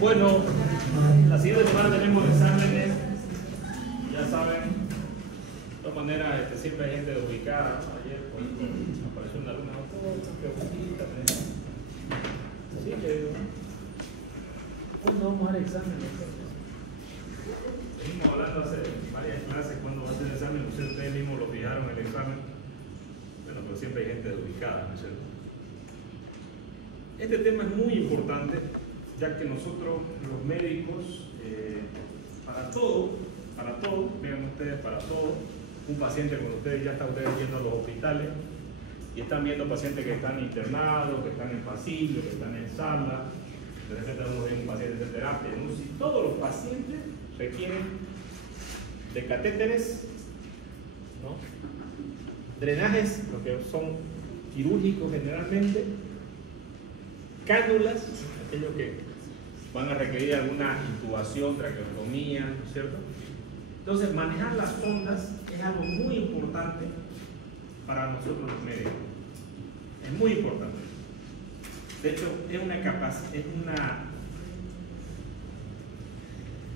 Bueno, la siguiente semana tenemos exámenes, ya saben, de todas maneras siempre hay gente ubicada. Ayer por ejemplo, apareció una luna preguntita, sí, pero ¿cuándo vamos a dar exámenes? Venimos hablando hace varias clases cuándo va a ser el examen, ustedes mismos lo fijaron el examen, bueno, pero siempre hay gente ubicada, ¿no es cierto? Este tema es muy importante, ya que nosotros los médicos, para todo, vean ustedes, para todo, un paciente con ustedes, ya están ustedes yendo a los hospitales y están viendo pacientes que están internados, que están en pasillo, que están en sala, de repente uno ve un paciente de terapia, ¿no? Si todos los pacientes requieren de catéteres, ¿no? Drenajes, lo que son quirúrgicos generalmente, cánulas, aquellos que van a requerir alguna intubación, traqueotomía, ¿no es cierto? Entonces, manejar las sondas es algo muy importante para nosotros los médicos. Es muy importante. De hecho, es una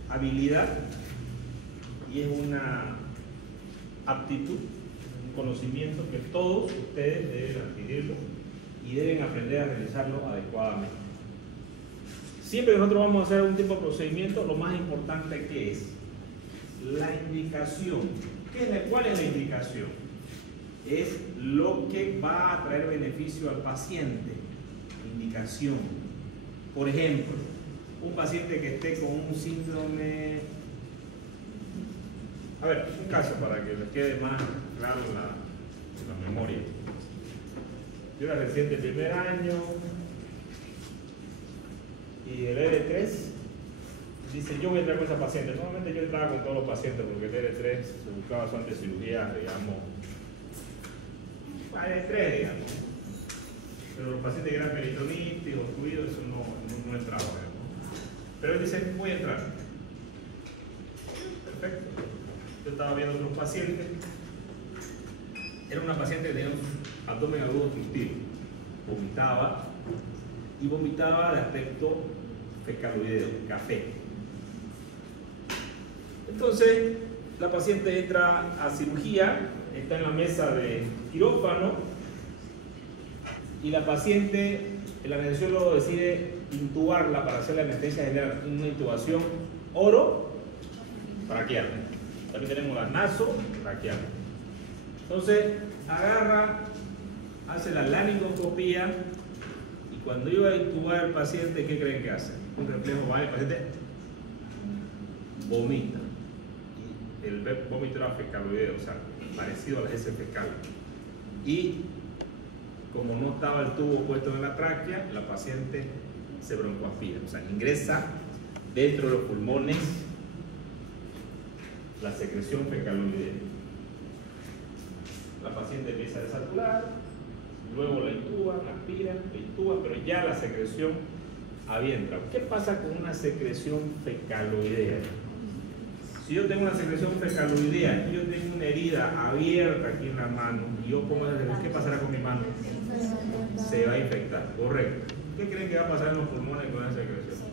habilidad y es una aptitud, un conocimiento que todos ustedes deben adquirirlo y deben aprender a realizarlo adecuadamente. Siempre que nosotros vamos a hacer algún tipo de procedimiento, lo más importante que es la indicación. ¿Cuál es la indicación? Es lo que va a traer beneficio al paciente. Indicación. Por ejemplo, un paciente que esté con un síndrome... A ver, un caso para que les quede más claro la memoria. Yo era reciente el primer año y el R3 dice, yo voy a entrar con esa paciente. Normalmente yo entraba con todos los pacientes porque el R3 se buscaba su antecirugía, digamos, R3, digamos. Pero los pacientes que eran peritonitis o fluidos, eso no entraba, digamos. Pero él dice, voy a entrar. Perfecto. Yo estaba viendo otros pacientes. Era una paciente que tenía un abdomen agudo obstructivo. Vomitaba y vomitaba de aspecto fecaloideo, café. Entonces, la paciente entra a cirugía, está en la mesa de quirófano y la paciente, el anestesiólogo decide intubarla para hacer la anestesia general, una intubación orotraqueal. También tenemos la nasotraqueal. Entonces, agarra, hace la laringoscopía y cuando iba a intubar al paciente, ¿qué creen que hace? Un reflejo, va, el paciente vomita. Y el vómito era fecaloideo, o sea, parecido a la heces fecal. Y como no estaba el tubo puesto en la tráquea, la paciente se broncoaspira, o sea, ingresa dentro de los pulmones la secreción fecaloidea. La paciente empieza a desaturar, luego la intuban, aspiran, la intuban, pero ya la secreción había entrado. ¿Qué pasa con una secreción fecaloidea? Si yo tengo una secreción fecaloidea y yo tengo una herida abierta aquí en la mano y yo pongo la secreción, ¿qué pasará con mi mano? Se va a infectar, correcto. ¿Qué creen que va a pasar en los pulmones con esa secreción?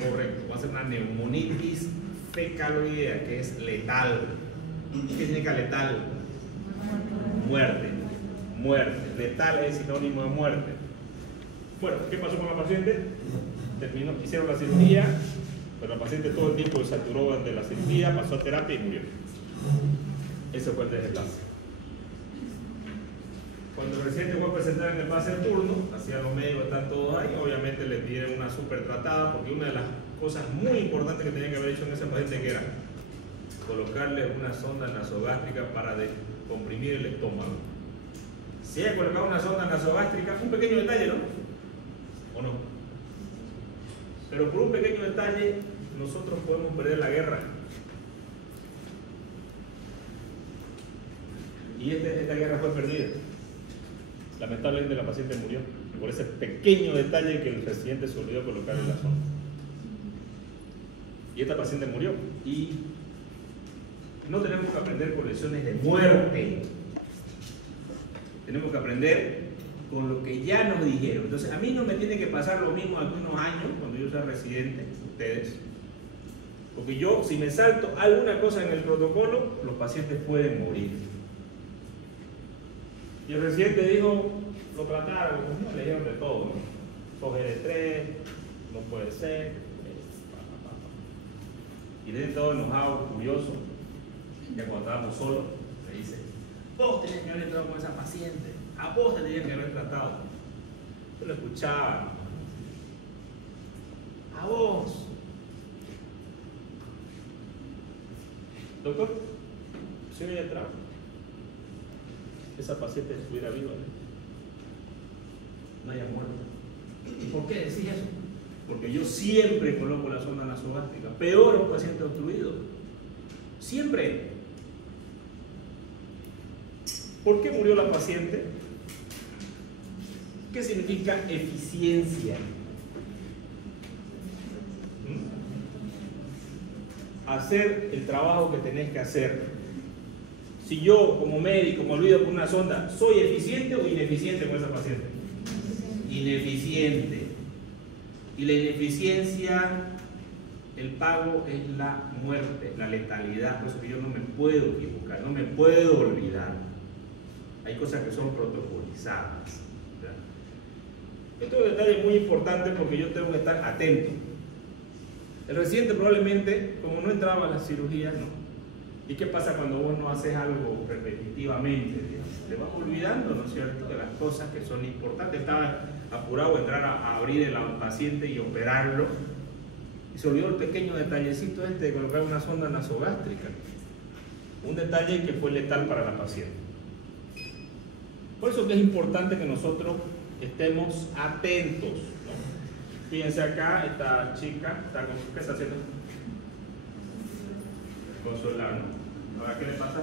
Correcto, va a ser una neumonitis fecaloidea que es letal. ¿Qué significa letal? Muerte. Muerte. Letal es sinónimo de muerte. Bueno, ¿qué pasó con la paciente? Hicieron la cirugía, pero la paciente todo el tiempo se saturó de la cirugía, pasó a terapia y murió. Ese fue el desenlace. Cuando el residente fue a presentar en el pase de turno, hacían los médicos, están todos ahí, obviamente le dieron una super tratada, porque una de las cosas muy importantes que tenían que haber hecho en ese paciente que era colocarle una sonda nasogástrica para comprimir el estómago. Si hay colocado una sonda nasogástrica, un pequeño detalle, ¿no? ¿O no? Pero por un pequeño detalle, nosotros podemos perder la guerra. Y esta guerra fue perdida. Lamentablemente la paciente murió por ese pequeño detalle que el residente se olvidó colocarle la sonda. Y esta paciente murió. Y No tenemos que aprender con lecciones de muerte. Tenemos que aprender con lo que ya nos dijeron. Entonces, a mí no me tiene que pasar lo mismo algunos años, cuando yo sea residente, ustedes. Porque yo, si me salto alguna cosa en el protocolo, los pacientes pueden morir. Y el residente dijo, lo trataron, no, le dijeron de todo, ¿no? Sos L3, no puede ser. Y de todo enojado, curioso, ya cuando estábamos solos, me dice, vos tenés que haber entrado con esa paciente, a vos te tenían que haber tratado. Yo lo escuchaba. A vos. Doctor, si no haya entrado, esa paciente estuviera viva, no haya muerto. ¿Y por qué decís eso? Porque yo siempre coloco la sonda nasogástrica, peor un paciente obstruido. Siempre. ¿Por qué murió la paciente? ¿Qué significa eficiencia? Hacer el trabajo que tenés que hacer. Si yo como médico me olvido con una sonda, ¿soy eficiente o ineficiente con esa paciente? Ineficiente. Y la ineficiencia, el pago es la muerte, la letalidad. Por eso que yo no me puedo equivocar, no me puedo olvidar. Hay cosas que son protocolizadas, ¿verdad? Esto es un detalle muy importante porque yo tengo que estar atento. El residente probablemente, como no entraba a la cirugía, no. ¿Y qué pasa cuando vos no haces algo repetitivamente? Te vas olvidando, ¿no es cierto?, de las cosas que son importantes. Estaba apurado a entrar a abrir al paciente y operarlo, y se olvidó el pequeño detallecito este de colocar una sonda nasogástrica. Un detalle que fue letal para la paciente. Por eso que es importante que nosotros estemos atentos, ¿no? Fíjense acá, esta chica, ¿qué está haciendo? Consolar, ¿no? ¿Ahora qué le pasa?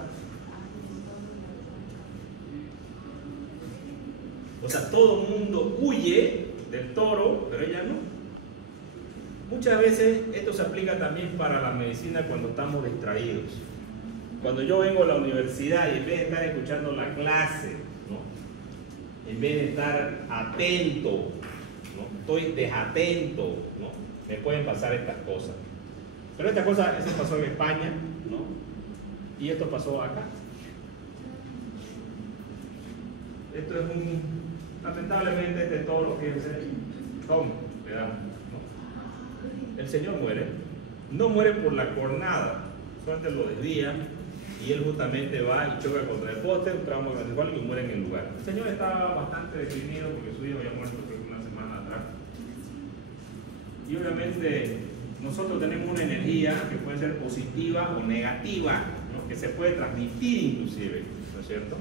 O sea, todo el mundo huye del toro, pero ella no. Muchas veces esto se aplica también para la medicina cuando estamos distraídos. Cuando yo vengo a la universidad y en vez de estar escuchando la clase, ¿no?, en vez de estar atento, ¿no?, estoy desatento, ¿no?, me pueden pasar estas cosas. Pero esta cosa, eso pasó en España, ¿no?, y esto pasó acá. Esto es lamentablemente este toro, fíjense, ¿verdad? ¿No? El señor muere, no muere por la cornada, suerte lo desvía y él justamente va y choca contra el poste, un tramo igual y muere en el lugar. El señor estaba bastante deprimido porque su hijo había muerto una semana atrás. Y obviamente nosotros tenemos una energía que puede ser positiva o negativa, ¿no?, que se puede transmitir inclusive, ¿no es cierto?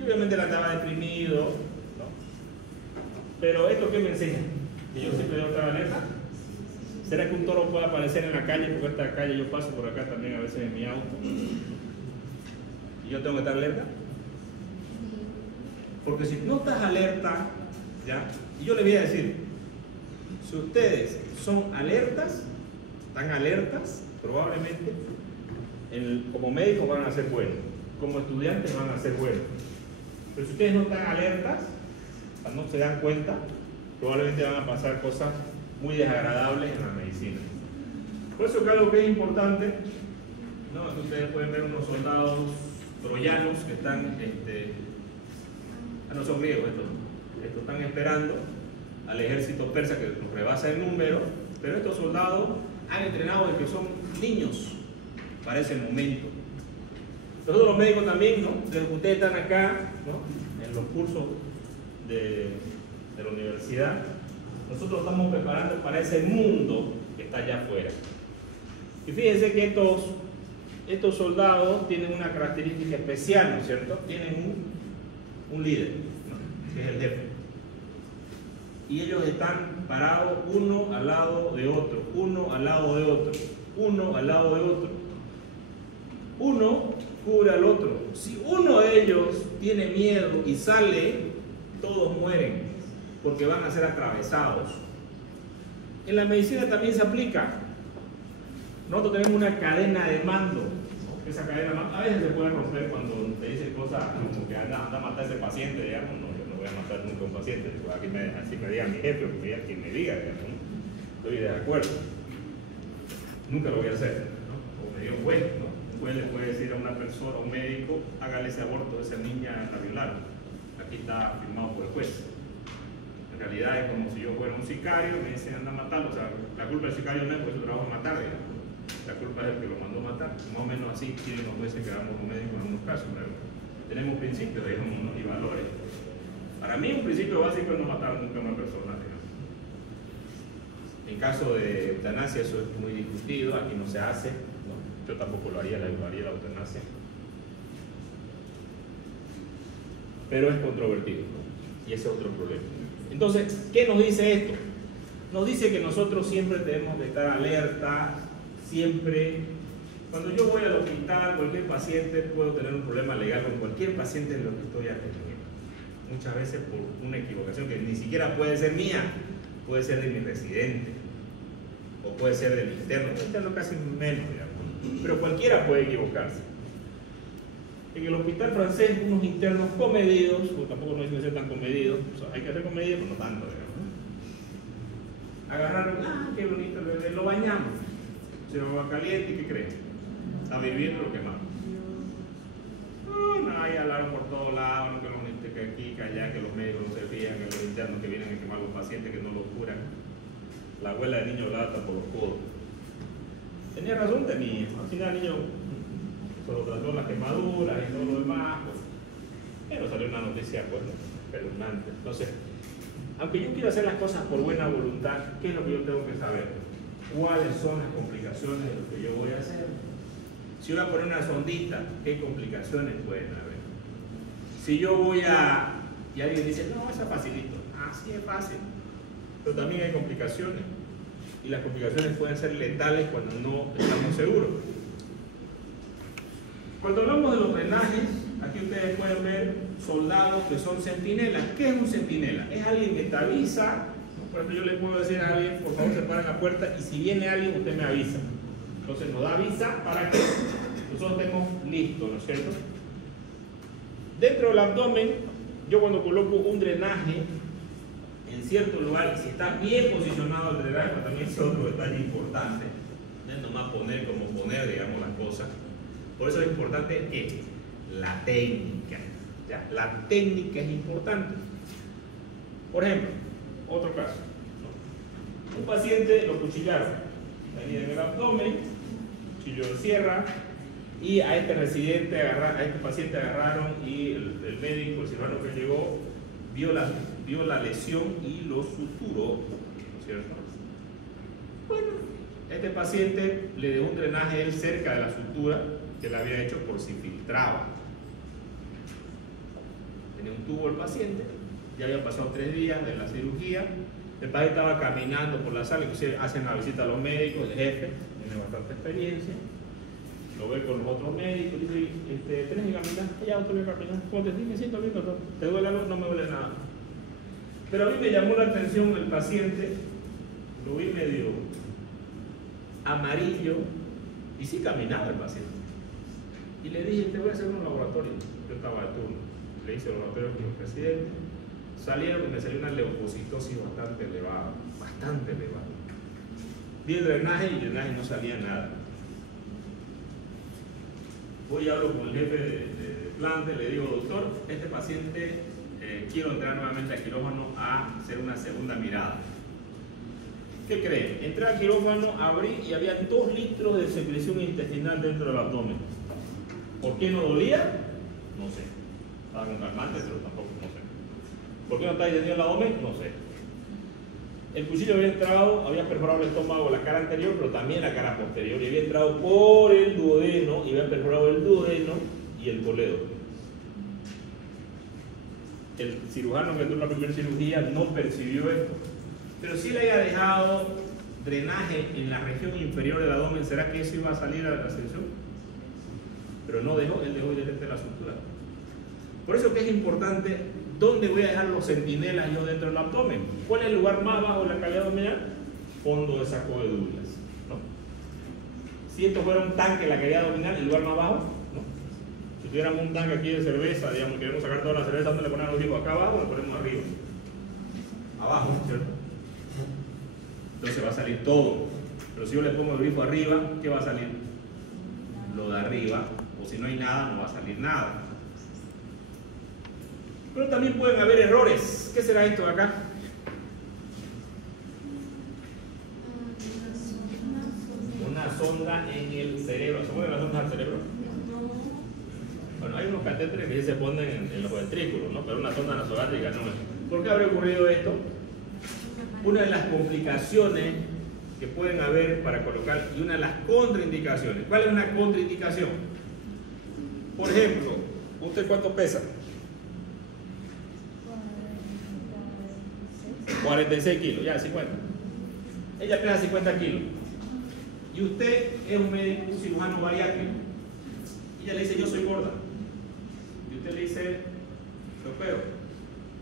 Y obviamente él andaba deprimido, ¿no? Pero ¿esto qué me enseña? Que yo siempre debo estar alerta. ¿Será que un toro puede aparecer en la calle? Porque esta calle yo paso por acá también a veces en mi auto. ¿Y yo tengo que estar alerta? Porque si no estás alerta, ¿ya? Y yo les voy a decir, si ustedes son alertas, están alertas, probablemente como médicos van a ser buenos, como estudiantes van a ser buenos. Pero si ustedes no están alertas, no se dan cuenta, probablemente van a pasar cosas muy desagradables en la medicina. Por eso que algo que es importante, ¿no?, que ustedes pueden ver unos soldados troyanos que están, no son griegos estos están esperando al ejército persa que los rebasa en número, pero estos soldados han entrenado desde que son niños para ese momento. Nosotros los médicos también, ¿no?, desde que ustedes están acá, ¿no?, en los cursos de la universidad, nosotros estamos preparando para ese mundo que está allá afuera. Y fíjense que estos soldados tienen una característica especial, ¿no es cierto? Tienen un líder, ¿no?, que es el jefe. Y ellos están parados uno al lado de otro, uno al lado de otro, uno al lado de otro. Uno cubre al otro. Si uno de ellos tiene miedo y sale, todos mueren, porque van a ser atravesados. En la medicina también se aplica. Nosotros tenemos una cadena de mando, ¿no? esa cadena a veces se puede romper cuando te dicen cosas como que anda a matar a ese paciente, digamos. No, yo no voy a matar nunca a un paciente, pues así me diga mi jefe o que me diga quien me diga, digamos, ¿no? Estoy de acuerdo, nunca lo voy a hacer, ¿no? O me dio un juez, ¿no? Un juez le puede decir a una persona, a un médico, hágale ese aborto de esa niña, la violaron. Aquí está firmado por el juez. En realidad es como si yo fuera un sicario, me dicen anda a matarlo, o sea, la culpa del sicario no es porque su trabajo es matar, digamos. La culpa es el que lo mandó a matar. Más o menos así tienen los jueces que damos los médicos en algunos casos, pero tenemos principios, digamos, ¿no? Y valores. Para mí un principio básico es no matar nunca a una persona, digamos. En caso de eutanasia eso es muy discutido, aquí no se hace, ¿no? Yo tampoco lo haría la eutanasia. Pero es controvertido, ¿no? Y ese es otro problema. Entonces, ¿qué nos dice esto? Nos dice que nosotros siempre tenemos que estar alerta, siempre. Cuando yo voy al hospital, cualquier paciente, puedo tener un problema legal con cualquier paciente en lo que estoy atendiendo. Muchas veces por una equivocación que ni siquiera puede ser mía, puede ser de mi residente, o puede ser del interno casi menos, digamos. Pero cualquiera puede equivocarse. En el hospital francés, unos internos comedidos, o tampoco no hay que ser tan comedidos, o sea, hay que ser comedidos, pero no tanto, digamos. Agarraron, qué bonito el bebé, lo bañamos, se va caliente, ¿qué creen? A vivir lo quemamos. No, ahí hablaron por todos lados, que aquí, que allá, que los médicos no se fían, que los internos que vienen a quemar a los pacientes, que no los curan. La abuela del niño hablaba hasta por los codos. Tenía razón, tenía. Al final el niño solo trató las quemaduras y todo lo demás, pues, pero salió una noticia, pues, espeluznante. Entonces, aunque yo quiera hacer las cosas por buena voluntad, ¿qué es lo que yo tengo que saber? ¿Cuáles son las complicaciones de lo que yo voy a hacer? Si yo voy a poner una sondita, ¿qué complicaciones pueden haber? Si yo voy a... y alguien dice, no, eso es facilito. Sí es fácil, pero también hay complicaciones. Y las complicaciones pueden ser letales cuando no estamos seguros. Cuando hablamos de los drenajes, aquí ustedes pueden ver soldados que son centinelas. ¿Qué es un centinela? Es alguien que te avisa. Por ejemplo, yo le puedo decir a alguien, por favor, separen la puerta, y si viene alguien, usted me avisa. Entonces nos da avisa para que nosotros estemos listos, ¿no es cierto? Dentro del abdomen, yo cuando coloco un drenaje en cierto lugar, y si está bien posicionado el drenaje, también es otro detalle importante. No es nomás poner como poner, digamos, las cosas. Por eso es importante que la técnica, ¿ya? La técnica es importante. Por ejemplo, otro caso, ¿no? Un paciente lo cuchillaron, venía en el abdomen, cuchillo de sierra, y a este residente, a este paciente agarraron y el médico, el cirujano que llegó, vio la lesión y lo suturó, ¿no es cierto? Bueno, este paciente le dejó un drenaje él cerca de la sutura que le había hecho por si filtraba. Tenía un tubo el paciente, ya habían pasado 3 días de la cirugía, el paciente estaba caminando por la sala, inclusive hacen la visita a los médicos, el jefe, tiene bastante experiencia, lo ve con los otros médicos, dice, ¿tenés que caminar? Ya, no te voy a caminar, ponte, me siento bien, doctor, ¿te duele algo? No me duele nada. Pero a mí me llamó la atención el paciente, lo vi medio amarillo, y sí caminaba el paciente. Y le dije, te voy a hacer un laboratorio. Yo estaba de turno. Le hice el laboratorio con el presidente. Salieron y me salió una leucocitosis bastante elevada. Bastante elevada. Vi el drenaje y el drenaje no salía nada. Voy y hablo con el jefe de planta y le digo, doctor, este paciente quiero entrar nuevamente al quirófano a hacer una segunda mirada. ¿Qué creen? Entré al quirófano, abrí y había 2 litros de secreción intestinal dentro del abdomen. ¿Por qué no dolía? No sé. Estaba con calmante, pero tampoco no sé. ¿Por qué no estaba distendido el abdomen? No sé. El cuchillo había entrado, había perforado el estómago, la cara anterior, pero también la cara posterior. Y había entrado por el duodeno, y había perforado el duodeno y el coledo. El cirujano que tuvo la primera cirugía no percibió esto. Pero si le había dejado drenaje en la región inferior del abdomen, ¿será que eso iba a salir a la ascensión? Pero no dejó, él dejó directamente la sutura. Por eso que es importante, ¿dónde voy a dejar los centinelas yo dentro del abdomen? ¿Cuál es el lugar más bajo de la cavidad abdominal? Fondo de saco de Douglas, ¿no? Si esto fuera un tanque, la cavidad abdominal, el lugar más bajo, ¿no? Si tuviéramos un tanque aquí de cerveza, digamos, queremos sacar toda la cerveza, ¿dónde le ponemos los grifos? ¿Acá abajo o le ponemos arriba? Abajo, ¿cierto? Entonces va a salir todo. Pero si yo le pongo el grifo arriba, ¿qué va a salir? Lo de arriba. O si no hay nada, no va a salir nada. Pero también pueden haber errores. ¿Qué será esto de acá? Una sonda en el cerebro. ¿Se ponen las sondas al cerebro? Bueno, hay unos catéteres que se ponen en los ventrículos, ¿no? Pero una sonda nasogástrica no es. ¿Por qué habría ocurrido esto? Una de las complicaciones que pueden haber para colocar y una de las contraindicaciones. ¿Cuál es una contraindicación? Por ejemplo, ¿usted cuánto pesa? 46 kilos, ya 50. Ella pesa 50 kilos. Y usted es un médico, un cirujano bariátrico. Y ella le dice, yo soy gorda. Y usted le dice, lo opero.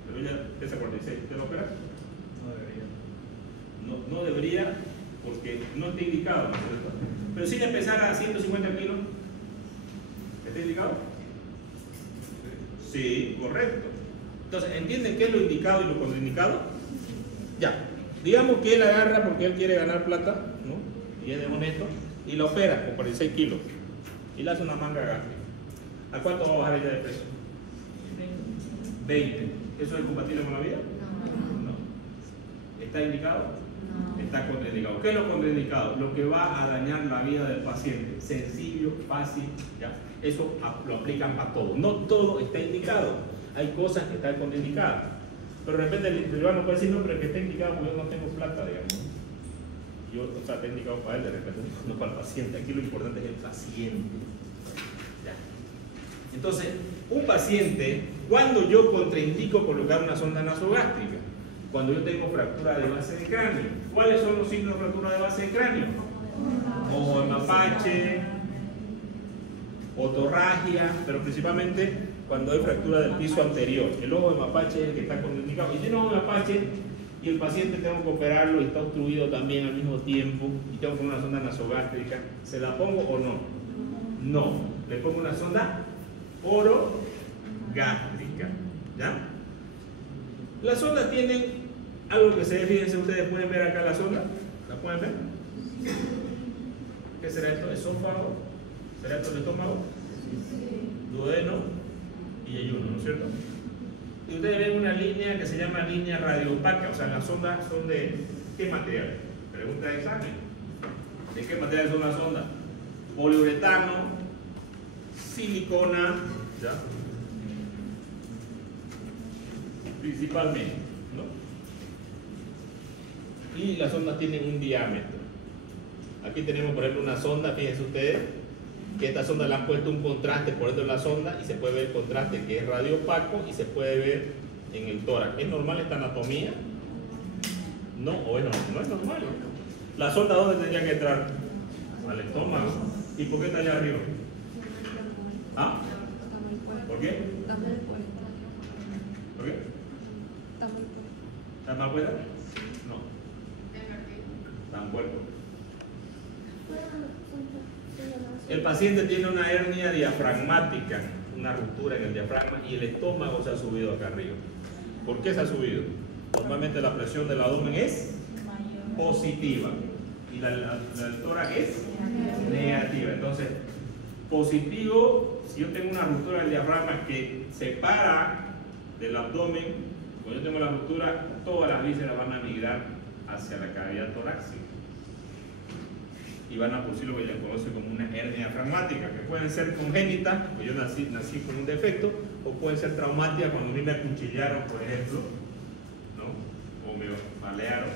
Pero ella pesa 46. ¿Usted lo opera? No debería, porque no está indicado, ¿no es cierto? Pero si ella pesara 150 kilos, ¿está indicado? Sí, correcto. Entonces, ¿entienden qué es lo indicado y lo contraindicado? Ya. Digamos que él agarra porque él quiere ganar plata, ¿no? Y es honesto, y la opera con 46 kilos. Y le hace una manga gástrica. ¿A cuánto va a bajar ella de peso? 20. ¿Eso es compatible con la vida? No. ¿Está indicado? Está contraindicado. ¿Qué es lo contraindicado? Lo que va a dañar la vida del paciente. Sencillo, fácil, ¿ya? Eso lo aplican para todo. No todo está indicado. Hay cosas que están contraindicadas. Pero de repente el individual puede decir, no, pero es que está indicado porque yo no tengo plata, digamos. Yo, o sea, está indicado para él, de repente no para el paciente. Aquí lo importante es el paciente. ¿Ya? Entonces, un paciente, cuando yo contraindico colocar una sonda nasogástrica, cuando yo tengo fractura de base de cráneo. ¿Cuáles son los signos de fractura de base de cráneo? Ojo de mapache, otorragia, pero principalmente cuando hay fractura del piso anterior. El ojo de mapache es el que está contraindicado. Y tiene ojo de mapache y el paciente tengo que operarlo y está obstruido también al mismo tiempo y tengo que poner una sonda nasogástrica. ¿Se la pongo o no? No. Le pongo una sonda orogástrica. ¿Ya? Las sondas tienen algo que se ve, fíjense, ustedes pueden ver acá la sonda. ¿La pueden ver? ¿Qué será esto? ¿Esófago? ¿Será esto el estómago? Duodeno y yeyuno, ¿no es cierto? Y ustedes ven una línea que se llama línea radiopaca, o sea, las sondas son de ¿qué material? Pregunta de examen. ¿De qué material son las sondas? Poliuretano, silicona, ¿ya? Principalmente, ¿no? Y las sondas tienen un diámetro. Aquí tenemos, por ejemplo, una sonda, fíjense ustedes, que esta sonda le han puesto un contraste por dentro de la sonda y se puede ver el contraste que es radiopaco y se puede ver en el tórax. ¿Es normal esta anatomía? No, o es normal. No es normal. ¿La sonda dónde tendría que entrar? Al estómago. ¿Y por qué está allá arriba? ¿Ah? ¿Por qué? ¿Por qué? ¿Está mal puesta? No. Tan puerco. El paciente tiene una hernia diafragmática, una ruptura en el diafragma y el estómago se ha subido acá arriba. ¿Por qué se ha subido? Normalmente la presión del abdomen es positiva y la del tórax es negativa. Entonces, positivo, si yo tengo una ruptura del diafragma que separa del abdomen, cuando yo tengo la ruptura, todas las vísceras van a migrar hacia la cavidad torácica y van a producir lo que se conoce como una hernia diafragmática, que pueden ser congénitas, pues yo nací con un defecto, o pueden ser traumáticas cuando a mí me acuchillaron, por ejemplo, ¿no? O me balearon.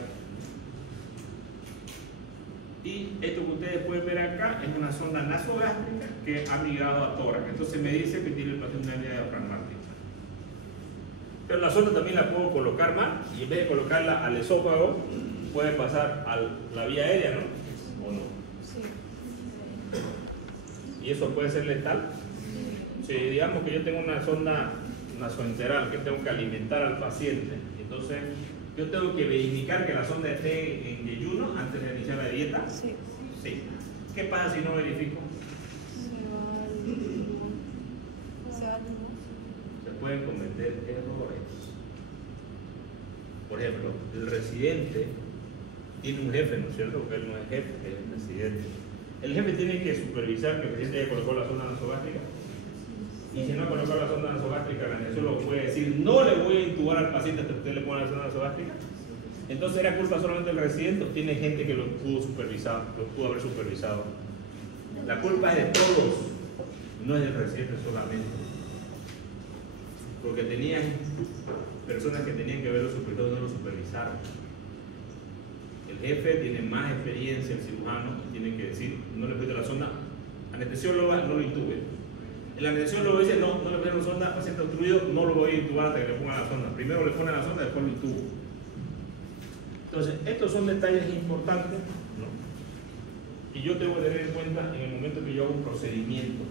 Y esto que ustedes pueden ver acá es una sonda nasogástrica que ha migrado a tórax. Entonces me dice que tiene el paciente una hernia diafragmática. Pero la sonda también la puedo colocar mal, y en vez de colocarla al esófago, puede pasar a la vía aérea, ¿no? ¿O no? Sí. ¿Y eso puede ser letal? Si digamos que yo tengo una sonda nasoenteral que tengo que alimentar al paciente, entonces yo tengo que verificar que la sonda esté en yeyuno antes de iniciar la dieta. Sí. Sí. ¿Qué pasa si no verifico? Se pueden cometer errores. Por ejemplo, el residente tiene un jefe, ¿no es cierto? Porque él no es jefe, es el residente. El jefe tiene que supervisar que el residente haya colocado la sonda nasogástrica. Y si no ha colocado la sonda nasogástrica, la anestesiólogo puede decir: no le voy a intubar al paciente hasta que usted le ponga la sonda nasogástrica. Entonces, ¿era culpa solamente del residente o tiene gente que lo pudo supervisar, lo pudo haber supervisado? La culpa es de todos, no es del residente solamente. Porque tenían personas que tenían que haberlo supervisado y no lo supervisaron. El jefe tiene más experiencia, el cirujano, y tiene que decir: no le puse la sonda, anestesióloga, no lo intube. El anestesiólogo dice: no le puse la sonda, paciente obstruido, no lo voy a intubar hasta que le ponga la sonda. Primero le pone la sonda, después lo intubo. Entonces, estos son detalles importantes, ¿no? Y yo tengo que tener en cuenta en el momento que yo hago un procedimiento.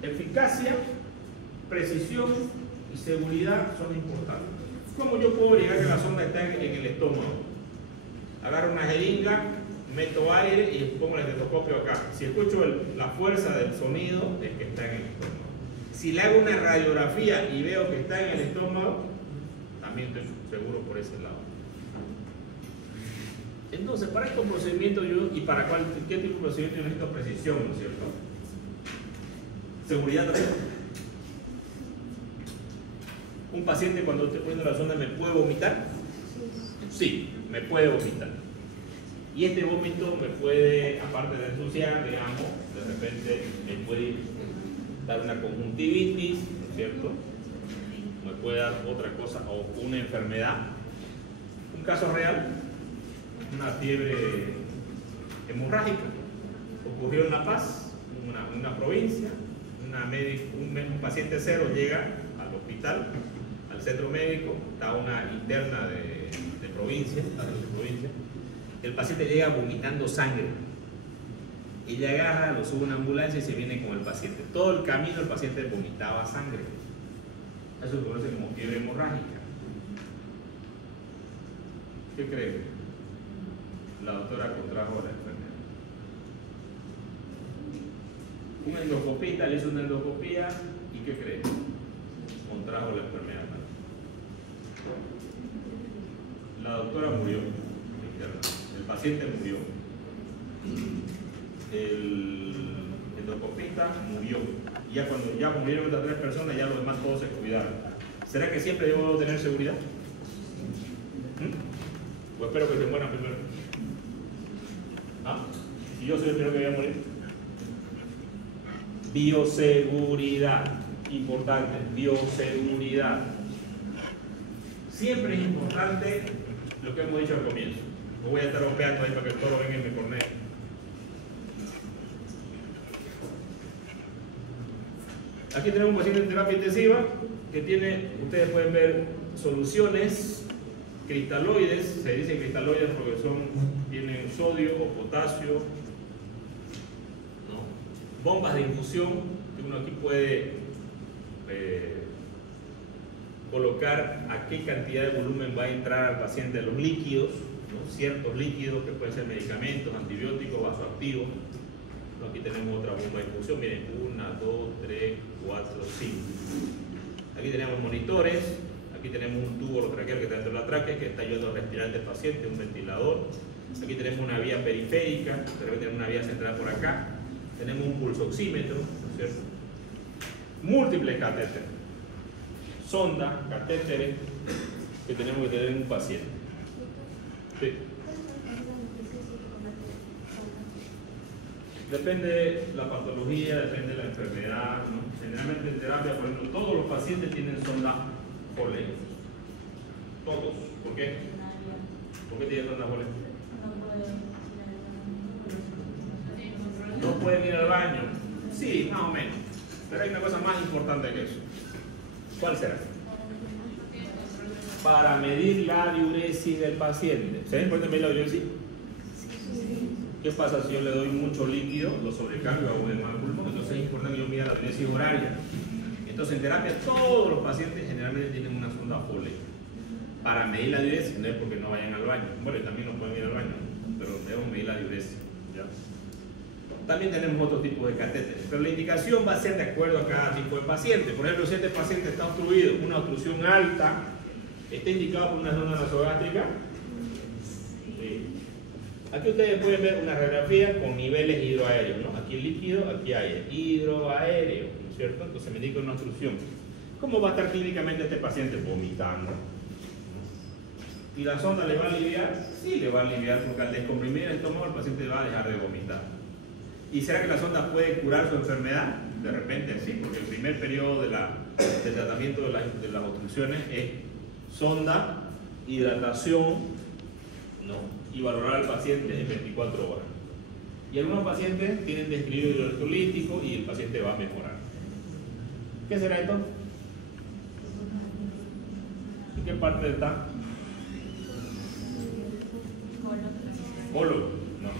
Eficacia, precisión y seguridad son importantes. ¿Cómo yo puedo llegar a que la sonda está en el estómago? Agarro una jeringa, meto aire y pongo el estetoscopio acá. Si escucho la fuerza del sonido, es que está en el estómago. Si le hago una radiografía y veo que está en el estómago, también estoy seguro por ese lado. Entonces, para estos procedimientos y para qué tipo de procedimiento yo necesito precisión, ¿no es cierto? Seguridad también. ¿Un paciente cuando esté poniendo la sonda me puede vomitar? Sí, me puede vomitar. Y este vómito me puede, aparte de ensuciar, digamos, de repente me puede dar una conjuntivitis, ¿no es cierto? Me puede dar otra cosa o una enfermedad. Un caso real, una fiebre hemorrágica, ocurrió en La Paz, una provincia. Un paciente cero llega al hospital, al centro médico, está una interna de provincia, el paciente llega vomitando sangre. Ella agarra, lo sube a una ambulancia y se viene con el paciente. Todo el camino el paciente vomitaba sangre. Eso se conoce como fiebre hemorrágica. ¿Qué cree? La doctora contrajo la enfermedad. Un endoscopista le hizo una endoscopía y ¿qué cree? Contrajo la enfermedad. La doctora murió, el paciente murió, el endoscopista murió. Y ya cuando ya murieron estas 3 personas, ya los demás todos se cuidaron. ¿Será que siempre yo debo tener seguridad? Pues espero que se mueran primero. ¿Y yo soy el primero que voy a morir? Bioseguridad, importante, bioseguridad. Siempre es importante lo que hemos dicho al comienzo. No voy a estar golpeando ahí para que todo venga en mi corneo. Aquí tenemos un paciente en terapia intensiva que tiene, ustedes pueden ver, soluciones cristaloides, se dicen cristaloides porque tienen sodio o potasio, ¿no? Bombas de infusión, que uno aquí puede colocar a qué cantidad de volumen va a entrar al paciente de los líquidos, ¿no? Ciertos líquidos que pueden ser medicamentos, antibióticos, vasoactivos. ¿No? Aquí tenemos otra bomba de infusión, miren, 1, 2, 3, 4, 5. Aquí tenemos monitores, aquí tenemos un tubo orotraqueal que está dentro de la tráquea que está ayudando a respirar del paciente, un ventilador. Aquí tenemos una vía periférica, tenemos una vía central por acá. Tenemos un pulsoxímetro, ¿no es cierto? Múltiples catéteres, sonda, catéteres que tenemos que tener en un paciente. Sí. Depende de la patología, depende de la enfermedad, ¿no? Generalmente en terapia, por ejemplo, todos los pacientes tienen sonda Foley. Todos. ¿Por qué? ¿Por qué tienen sonda Foley? No pueden ir al baño. Sí, más o menos. Pero hay una cosa más importante que eso. ¿Cuál será? Para medir la diuresis del paciente. ¿Se ven por qué medir la diuresis? ¿Qué pasa si yo le doy mucho líquido, lo sobrecargo, hago un edema de pulmón? Entonces es importante que yo mida la diuresis horaria. Entonces en terapia todos los pacientes generalmente tienen una sonda Foley. para medir la diuresis, no es porque no vayan al baño. Bueno, también no pueden ir al baño, pero debemos medir la diuresis. ¿Ya? También tenemos otro tipo de catéteres, pero la indicación va a ser de acuerdo a cada tipo de paciente. Por ejemplo, si este paciente está obstruido, una obstrucción alta, está indicado por una zona nasogástrica. Sí. Aquí ustedes pueden ver una radiografía con niveles hidroaéreos, ¿no? Aquí líquido, aquí aire, hidroaéreo, ¿no es cierto? Entonces me indica una obstrucción. ¿Cómo va a estar clínicamente este paciente? Vomitando. ¿Y la sonda le va a aliviar? Sí, le va a aliviar, porque al descomprimir el estómago el paciente va a dejar de vomitar. ¿Y será que la sonda puede curar su enfermedad? De repente sí, porque el primer periodo del tratamiento de las obstrucciones es sonda, hidratación, ¿no? Y valorar al paciente en 24 horas. Y algunos pacientes tienen desequilibrio electrolítico y el paciente va a mejorar. ¿Qué será esto? ¿En qué parte está? Colon. No.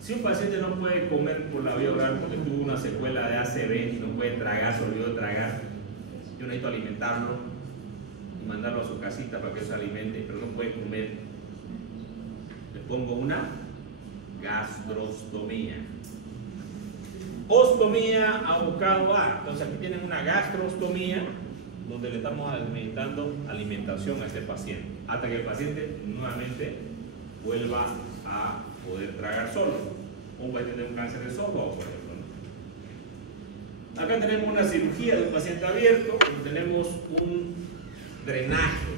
Si un paciente no puede comer por la vía oral porque tuvo una secuela de ACV y no puede tragar, se olvidó de tragar, yo necesito alimentarlo y mandarlo a su casita para que se alimente, pero no puede comer, le pongo una gastrostomía. Ostomía abocado a. Entonces aquí tienen una gastrostomía donde le estamos administrando alimentación a este paciente hasta que el paciente nuevamente vuelva a poder tragar solo, o puede tener un cáncer de esófago, por ejemplo, ¿no? Acá tenemos una cirugía de un paciente abierto, tenemos un drenaje.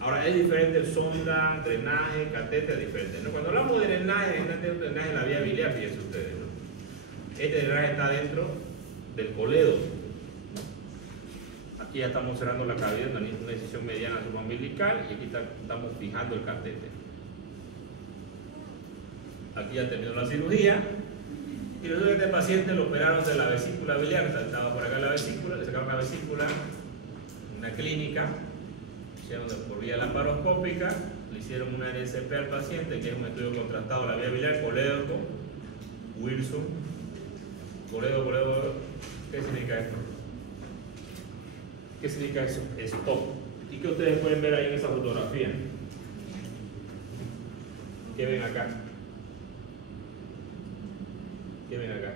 Ahora es diferente sonda, drenaje, catéter, es diferente, ¿no? Cuando hablamos de drenaje, es un drenaje en la vía biliar, fíjense ustedes, ¿no? Este drenaje está dentro del coledo. Aquí ya estamos cerrando la cavidad, una incisión mediana subumbilical, y aquí estamos fijando el catéter. Aquí ya terminó la cirugía y resulta que este paciente lo operaron de la vesícula biliar, estaba por acá la vesícula, le sacaron la vesícula en una clínica, hicieron por vía laparoscópica, le hicieron una RCP al paciente, que es un estudio contrastado de la vía biliar, colédoco, Wilson, colédoco, ¿qué significa esto? ¿Qué significa eso? Stop. ¿Y qué ustedes pueden ver ahí en esa fotografía? ¿Qué ven acá? ¿Qué ven acá?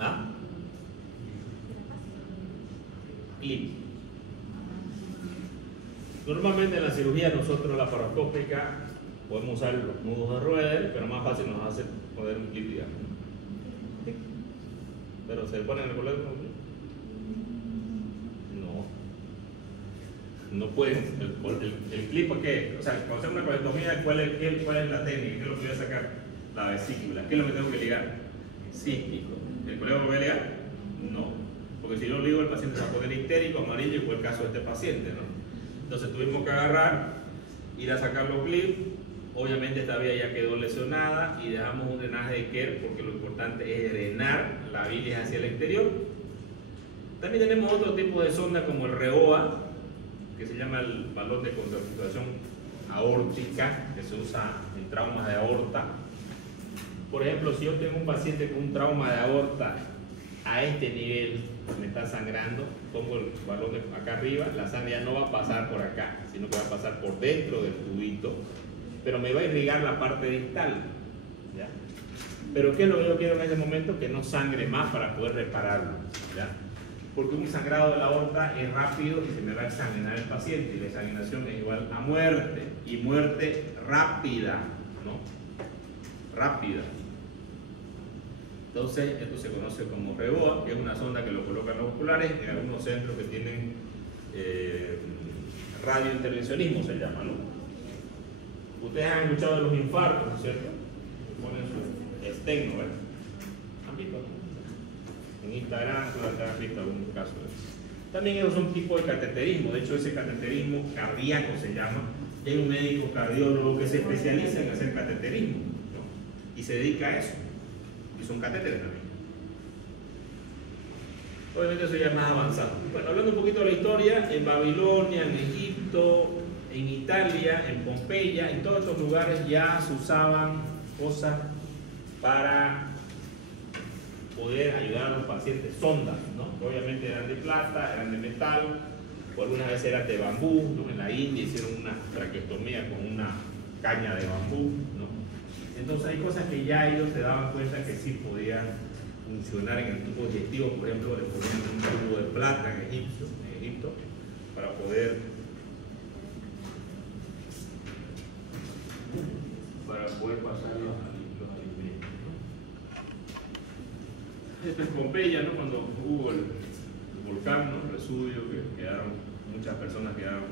¿Ah? Clip. Normalmente en la cirugía nosotros la laparoscópica podemos usar los nudos de Roeder, pero más fácil nos hace poner un clip, digamos. ¿Sí? Pero se pone en el colegio. No pueden. El clip, ¿por qué? O sea, cuando hacemos una colectomía, ¿cuál es la técnica? ¿Qué es lo que voy a sacar? La vesícula. ¿Qué es lo que tengo que ligar? Cístico. ¿El colega lo voy a ligar? No. Porque si yo ligo, el paciente se va a poner histérico, amarillo, y fue el caso de este paciente, ¿no? Entonces tuvimos que agarrar, ir a sacar los clips. Obviamente esta vía ya quedó lesionada y dejamos un drenaje de Kerr porque lo importante es drenar la bilis hacia el exterior. También tenemos otro tipo de sonda como el REOA, que se llama el balón de contracturación aórtica, que se usa en traumas de aorta. Por ejemplo, si yo tengo un paciente con un trauma de aorta a este nivel, me está sangrando, pongo el balón acá arriba, la sangre ya no va a pasar por acá, sino que va a pasar por dentro del tubito, pero me va a irrigar la parte distal, ¿ya? Pero ¿qué es lo que yo quiero en ese momento? Que no sangre más para poder repararlo, ¿ya? Porque un sangrado de la aorta es rápido y se me va a examinar el paciente, y la examinación es igual a muerte, y muerte rápida, ¿no? Rápida. Entonces, esto se conoce como REOA, que es una sonda que lo colocan los oculares en algunos centros que tienen radiointervencionismo, se llama, ¿no? Ustedes han escuchado de los infartos, ¿no es cierto? Ponen su esteno, ¿verdad? ¿Han visto? En Instagram, han visto algún caso de eso. También esos son tipos de cateterismo. De hecho, ese cateterismo cardíaco se llama. Hay un médico cardiólogo que se especializa en hacer cateterismo, ¿no? Y se dedica a eso. Y son catéteres también. Obviamente eso ya es más avanzado. Bueno, hablando un poquito de la historia, en Babilonia, en Egipto, en Italia, en Pompeya, en todos estos lugares ya se usaban cosas para poder ayudar a los pacientes, sondas, ¿no? Obviamente eran de plata, eran de metal, o algunas veces era de bambú, ¿no? En la India hicieron una traqueostomía con una caña de bambú, ¿no? Entonces hay cosas que ya ellos se daban cuenta que sí podían funcionar en el tubo digestivo. Por ejemplo, le ponían un tubo de plata en Egipto para poder pasar los alimentos, ¿no? Esto es Pompeya, ¿no? Cuando hubo el volcán, ¿no? Vesubio, que quedaron, muchas personas quedaron.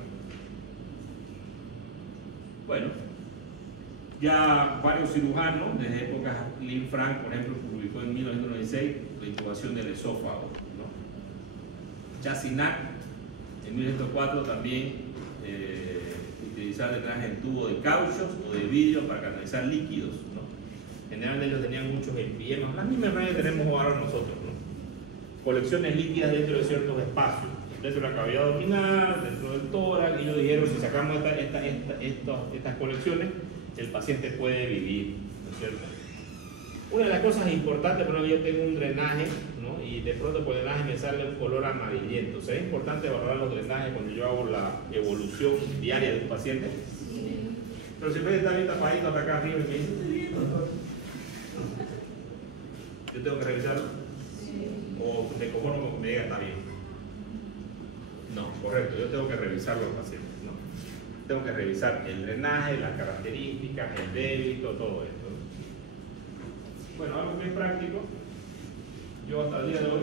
Bueno, ya varios cirujanos, desde épocas Lin Frank, por ejemplo, publicó en 1996 la intubación del esófago, ¿no? Chasinac, en 1904 también utilizar drenaje en tubo de cauchos o de vidrio para canalizar líquidos, ¿no? Generalmente ellos tenían muchos empiemas, las mismas que tenemos ahora nosotros, ¿no? Colecciones líquidas dentro de ciertos espacios, dentro de la cavidad abdominal, dentro del tórax, y ellos dijeron, si sacamos estas colecciones, el paciente puede vivir, ¿no es cierto? Una de las cosas importantes, por ejemplo, yo tengo un drenaje, ¿no? Y de pronto por el drenaje me sale un color amarillento. ¿Será importante valorar los drenajes cuando yo hago la evolución diaria de un paciente? Sí. Pero si usted está bien tapadito hasta acá arriba y me dice, estoy bien, doctor, ¿yo tengo que revisarlo? Sí. ¿O me conformo con que me diga está bien? No, correcto, yo tengo que revisar los pacientes, ¿no? Tengo que revisar el drenaje, las características, el débito, todo esto. Bueno, algo muy práctico. Yo hasta el día de hoy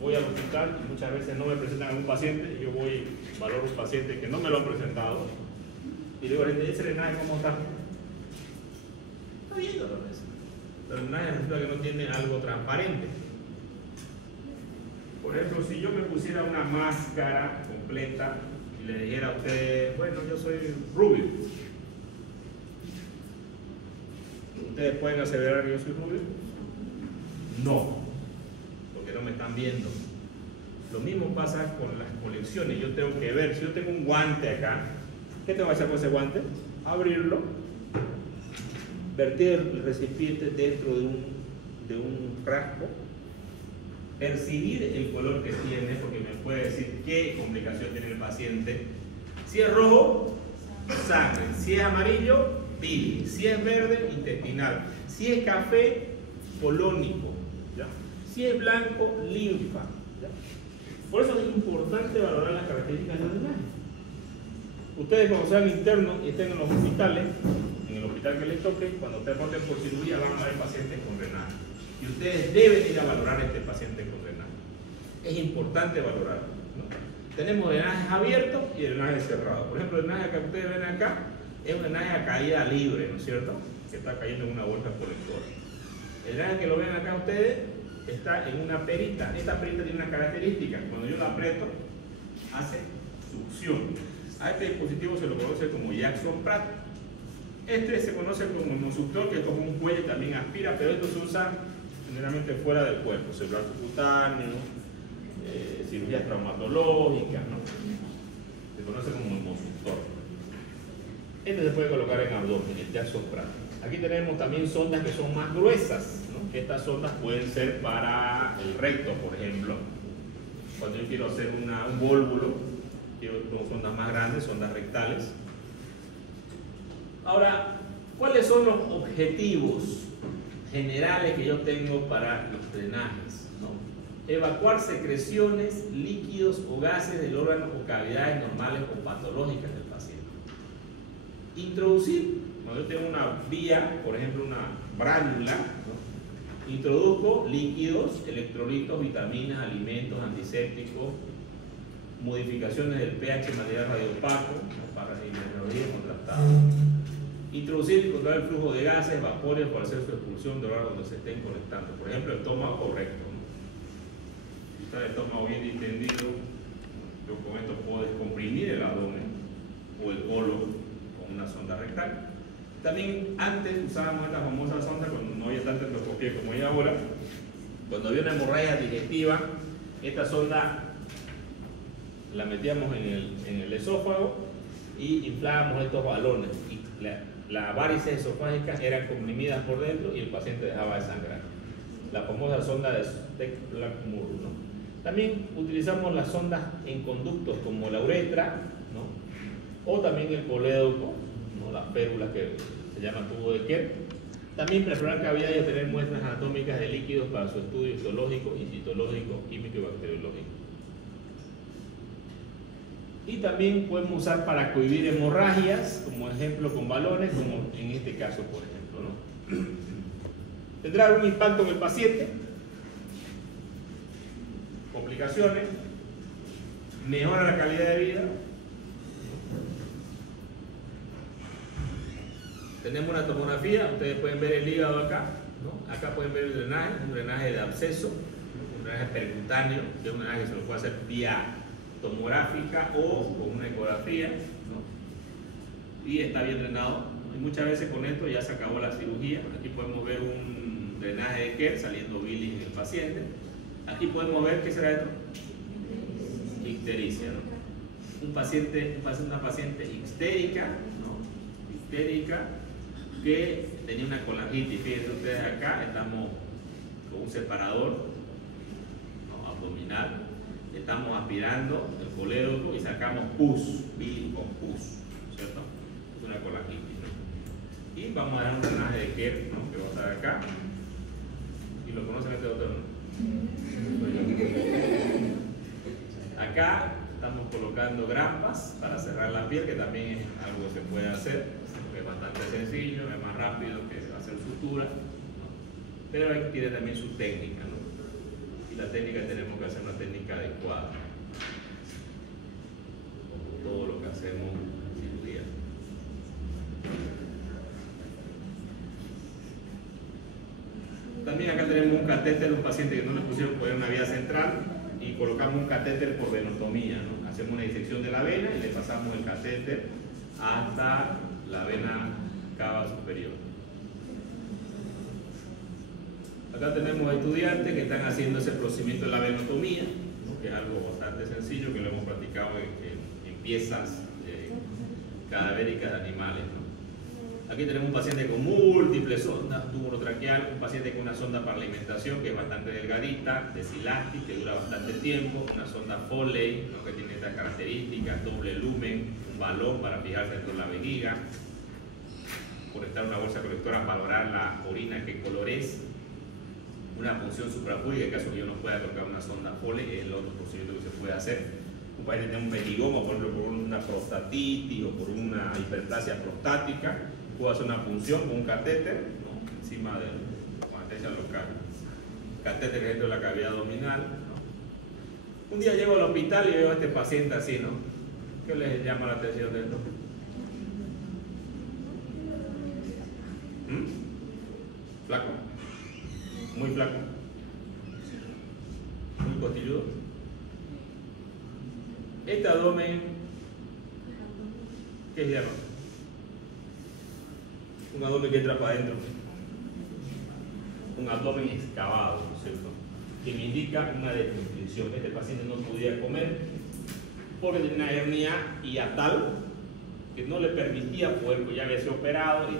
voy al hospital y muchas veces no me presentan a un paciente. Yo voy, valoro un paciente que no me lo han presentado y le digo, ¿ese drenaje cómo está? Está bien, doctor. El drenaje resulta que no tiene algo transparente. Por ejemplo, si yo me pusiera una máscara completa y le dijera a usted, bueno, yo soy rubio, ¿ustedes pueden aseverar que yo soy rubio? No, porque no me están viendo. Lo mismo pasa con las colecciones. Yo tengo que ver, si yo tengo un guante acá, ¿qué tengo que hacer con ese guante? Abrirlo, vertir el recipiente dentro de un frasco, percibir el color que tiene, porque me puede decir qué complicación tiene el paciente. Si es rojo, sangre. Si es amarillo, bilis. Si es verde, intestinal. Si es café, colónico. ¿Ya? Si es blanco, linfa. ¿Ya? Por eso es importante valorar las características del drenaje. Ustedes, cuando sean internos y estén en los hospitales, en el hospital que les toque, cuando ustedes voten por cirugía, van a ver pacientes con drenaje. Y ustedes deben ir a valorar a este paciente con drenaje. Es importante valorarlo, ¿no? Tenemos drenajes abiertos y drenajes cerrados. Por ejemplo, el drenaje que ustedes ven acá es un drenaje a caída libre, ¿no es cierto? Que está cayendo en una bolsa colectora. El drenaje que lo ven acá ustedes está en una perita. Esta perita tiene una característica. Cuando yo la aprieto, hace succión. A este dispositivo se lo conoce como Jackson Pratt. Este se conoce como hemosuctor, que es como un cuello, también aspira, pero esto se usa generalmente fuera del cuerpo, celular subcutáneo, cirugías traumatológicas, ¿no? Se conoce como hemosuctor. Este se puede colocar en abdomen, el Jackson Pratt. Aquí tenemos también sondas que son más gruesas, ¿no? Estas sondas pueden ser para el recto, por ejemplo. Cuando yo quiero hacer un vólvulo, quiero sondas más grandes, sondas rectales. Ahora, ¿cuáles son los objetivos generales que yo tengo para los drenajes? ¿No? Evacuar secreciones, líquidos o gases del órgano o cavidades normales o patológicas del paciente. Introducir, cuando yo tengo una vía, por ejemplo una bránula, ¿no? Introduzco líquidos, electrolitos, vitaminas, alimentos, antisépticos, modificaciones del pH de material radiopaco, ¿no? Para hidrología contrastada. Introducir y controlar el flujo de gases, vapores para hacer su expulsión de órganos donde se estén conectando. Por ejemplo, el estómago correcto, ¿no? Si está el estómago bien distendido, yo con esto puedo descomprimir el abdomen o el colon con una sonda rectal. También antes usábamos esta famosa sonda cuando no había tanta endoscopía como hay ahora. Cuando había una hemorragia digestiva, esta sonda la metíamos en el esófago y inflábamos estos balones. Y las varices esofágicas eran comprimidas por dentro y el paciente dejaba de sangrar. La famosa sonda de Steck-Blackmore, ¿no? También utilizamos las sondas en conductos como la uretra, ¿no? O también el colédoco, ¿no? Las férulas que se llama tubo de Kerr. También perforar cavidad y obtener muestras anatómicas de líquidos para su estudio histológico y citológico, químico y bacteriológico. Y también podemos usar para cohibir hemorragias, como ejemplo con balones, como en este caso, por ejemplo, ¿no? Tendrá algún impacto en el paciente, complicaciones, mejora la calidad de vida. Tenemos una tomografía, ustedes pueden ver el hígado acá, ¿no? Acá pueden ver el drenaje, un drenaje de absceso, un drenaje percutáneo, que es un drenaje que se lo puede hacer vía tomográfica o con una ecografía, ¿no? Y está bien drenado. Y muchas veces con esto ya se acabó la cirugía. Aquí podemos ver un drenaje de Kerr saliendo bilis en el paciente. Aquí podemos ver, ¿qué será esto? Ictericia, ¿no? Una paciente histérica, ¿no? Histérica, que tenía una colangitis. Fíjense ustedes acá, estamos con un separador, ¿no? Abdominal. Estamos aspirando el colédoco y sacamos pus, bilis con pus, ¿cierto? Es una colangitis, ¿no? Y vamos a dar un drenaje de Kerr, ¿no? Que va a estar acá. ¿Y lo conocen este doctor, no? Acá estamos colocando grampas para cerrar la piel, que también es algo que se puede hacer, porque es bastante sencillo, es más rápido que hacer sutura, ¿no? Pero ahí tiene también su técnica, ¿no? Y la técnica tenemos que hacer una técnica adecuada, como todo lo que hacemos en cirugía. También acá tenemos un catéter de un paciente que no le pusieron por una vía central y colocamos un catéter por venotomía, ¿no? Hacemos una disección de la vena y le pasamos el catéter hasta la vena cava superior. Acá tenemos estudiantes que están haciendo ese procedimiento de la venotomía, ¿no? Que es algo bastante sencillo que lo hemos practicado en piezas cadavéricas de animales, ¿no? Aquí tenemos un paciente con múltiples sondas, tubo urotraqueal, un paciente con una sonda para alimentación que es bastante delgadita, de Silasti, que dura bastante tiempo, una sonda Foley, ¿no? Que tiene estas características, doble lumen, un balón para fijarse dentro de la vejiga, conectar una bolsa colectora para valorar la orina, qué color es, una punción suprapúbica, en caso que yo no pueda tocar una sonda Foley, es el otro procedimiento que se puede hacer. Un paciente tiene un meligoma, por ejemplo, por una prostatitis o por una hiperplasia prostática, puedo hacer una punción con un catéter, ¿no? Encima de la anestesia local, catéter dentro de la cavidad abdominal, ¿no? Un día llego al hospital y veo a este paciente así, ¿no? ¿Qué les llama la atención de esto? Flaco, muy flaco, muy costilludo. Este abdomen, ¿qué es hierro? Un abdomen que entra para adentro, un abdomen excavado, ¿no es cierto? Que me indica una desnutrición. Este paciente no podía comer porque tenía una hernia hiatal que no le permitía poder, pues ya había sido operado y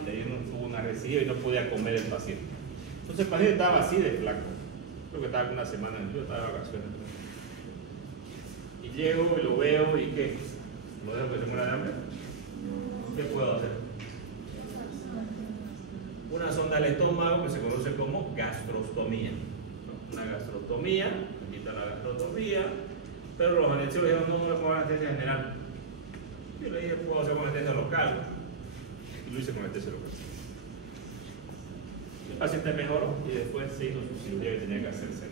tuvo una recidiva y no podía comer el paciente. Entonces el paciente estaba así de flaco, creo que estaba una semana, yo estaba de vacaciones. Y llego y lo veo y ¿qué? ¿Lo dejo que se muera de hambre? ¿Qué puedo hacer? Una sonda al estómago que se conoce como gastrostomía, ¿no? Una gastrostomía, aquí está la gastrostomía, pero los anestesiólogos dijeron no me pongo anestesia general. Yo le dije puedo hacer con anestesia local y lo hice con anestesia local. El paciente mejoró y después se hizo su cirugía que tenía que hacerse.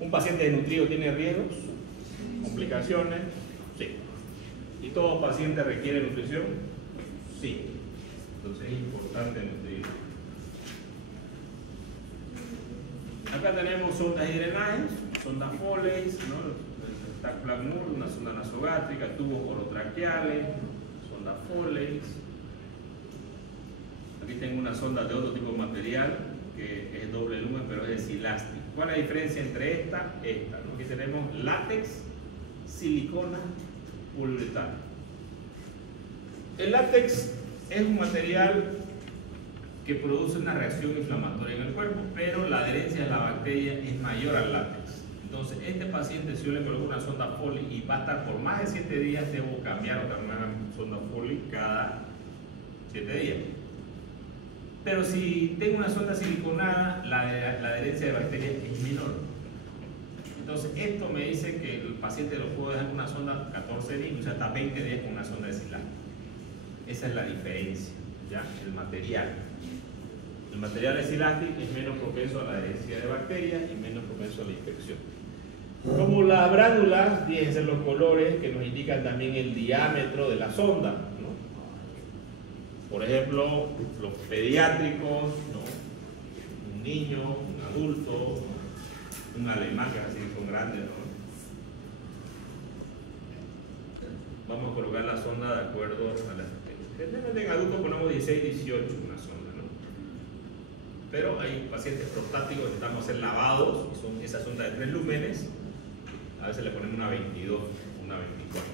¿Un paciente desnutrido tiene riesgos? ¿Complicaciones? Sí. ¿Y todo paciente requiere nutrición? Sí. Entonces es importante nutrir. Acá tenemos sondas y drenajes, sondas Foley, ¿no? Una sonda nasogástrica, tubos orotraqueales, sondas Foley. Aquí tengo una sonda de otro tipo de material que es doble lumen, pero es de Silasti. ¿Cuál es la diferencia entre esta? ¿No? Aquí tenemos látex, silicona, poliuretano. El látex es un material que produce una reacción inflamatoria en el cuerpo, pero la adherencia de la bacteria es mayor al látex. Entonces, este paciente, si yo le coloco una sonda Foley y va a estar por más de 7 días, debo cambiar otra nueva sonda Foley cada 7 días. Pero si tengo una sonda siliconada, la adherencia de bacterias es menor. Entonces, esto me dice que el paciente lo puedo dejar con una sonda 14 días, o sea, hasta 20 días con una sonda de silástico. Esa es la diferencia, ¿ya? El material. El material de silástico es menos propenso a la adherencia de bacterias y menos propenso a la infección. Como las bránulas, fíjense los colores que nos indican también el diámetro de la sonda, ¿no? Por ejemplo, los pediátricos, ¿no? Un niño, un adulto, un alemán, que así son grandes, ¿no? Vamos a colocar la sonda de acuerdo a las... Generalmente en adultos ponemos 16, 18 una sonda, ¿no? Pero hay pacientes prostáticos que necesitamos hacer lavados, y son esa sonda de 3 lúmenes, a veces le ponemos una 22, una 24.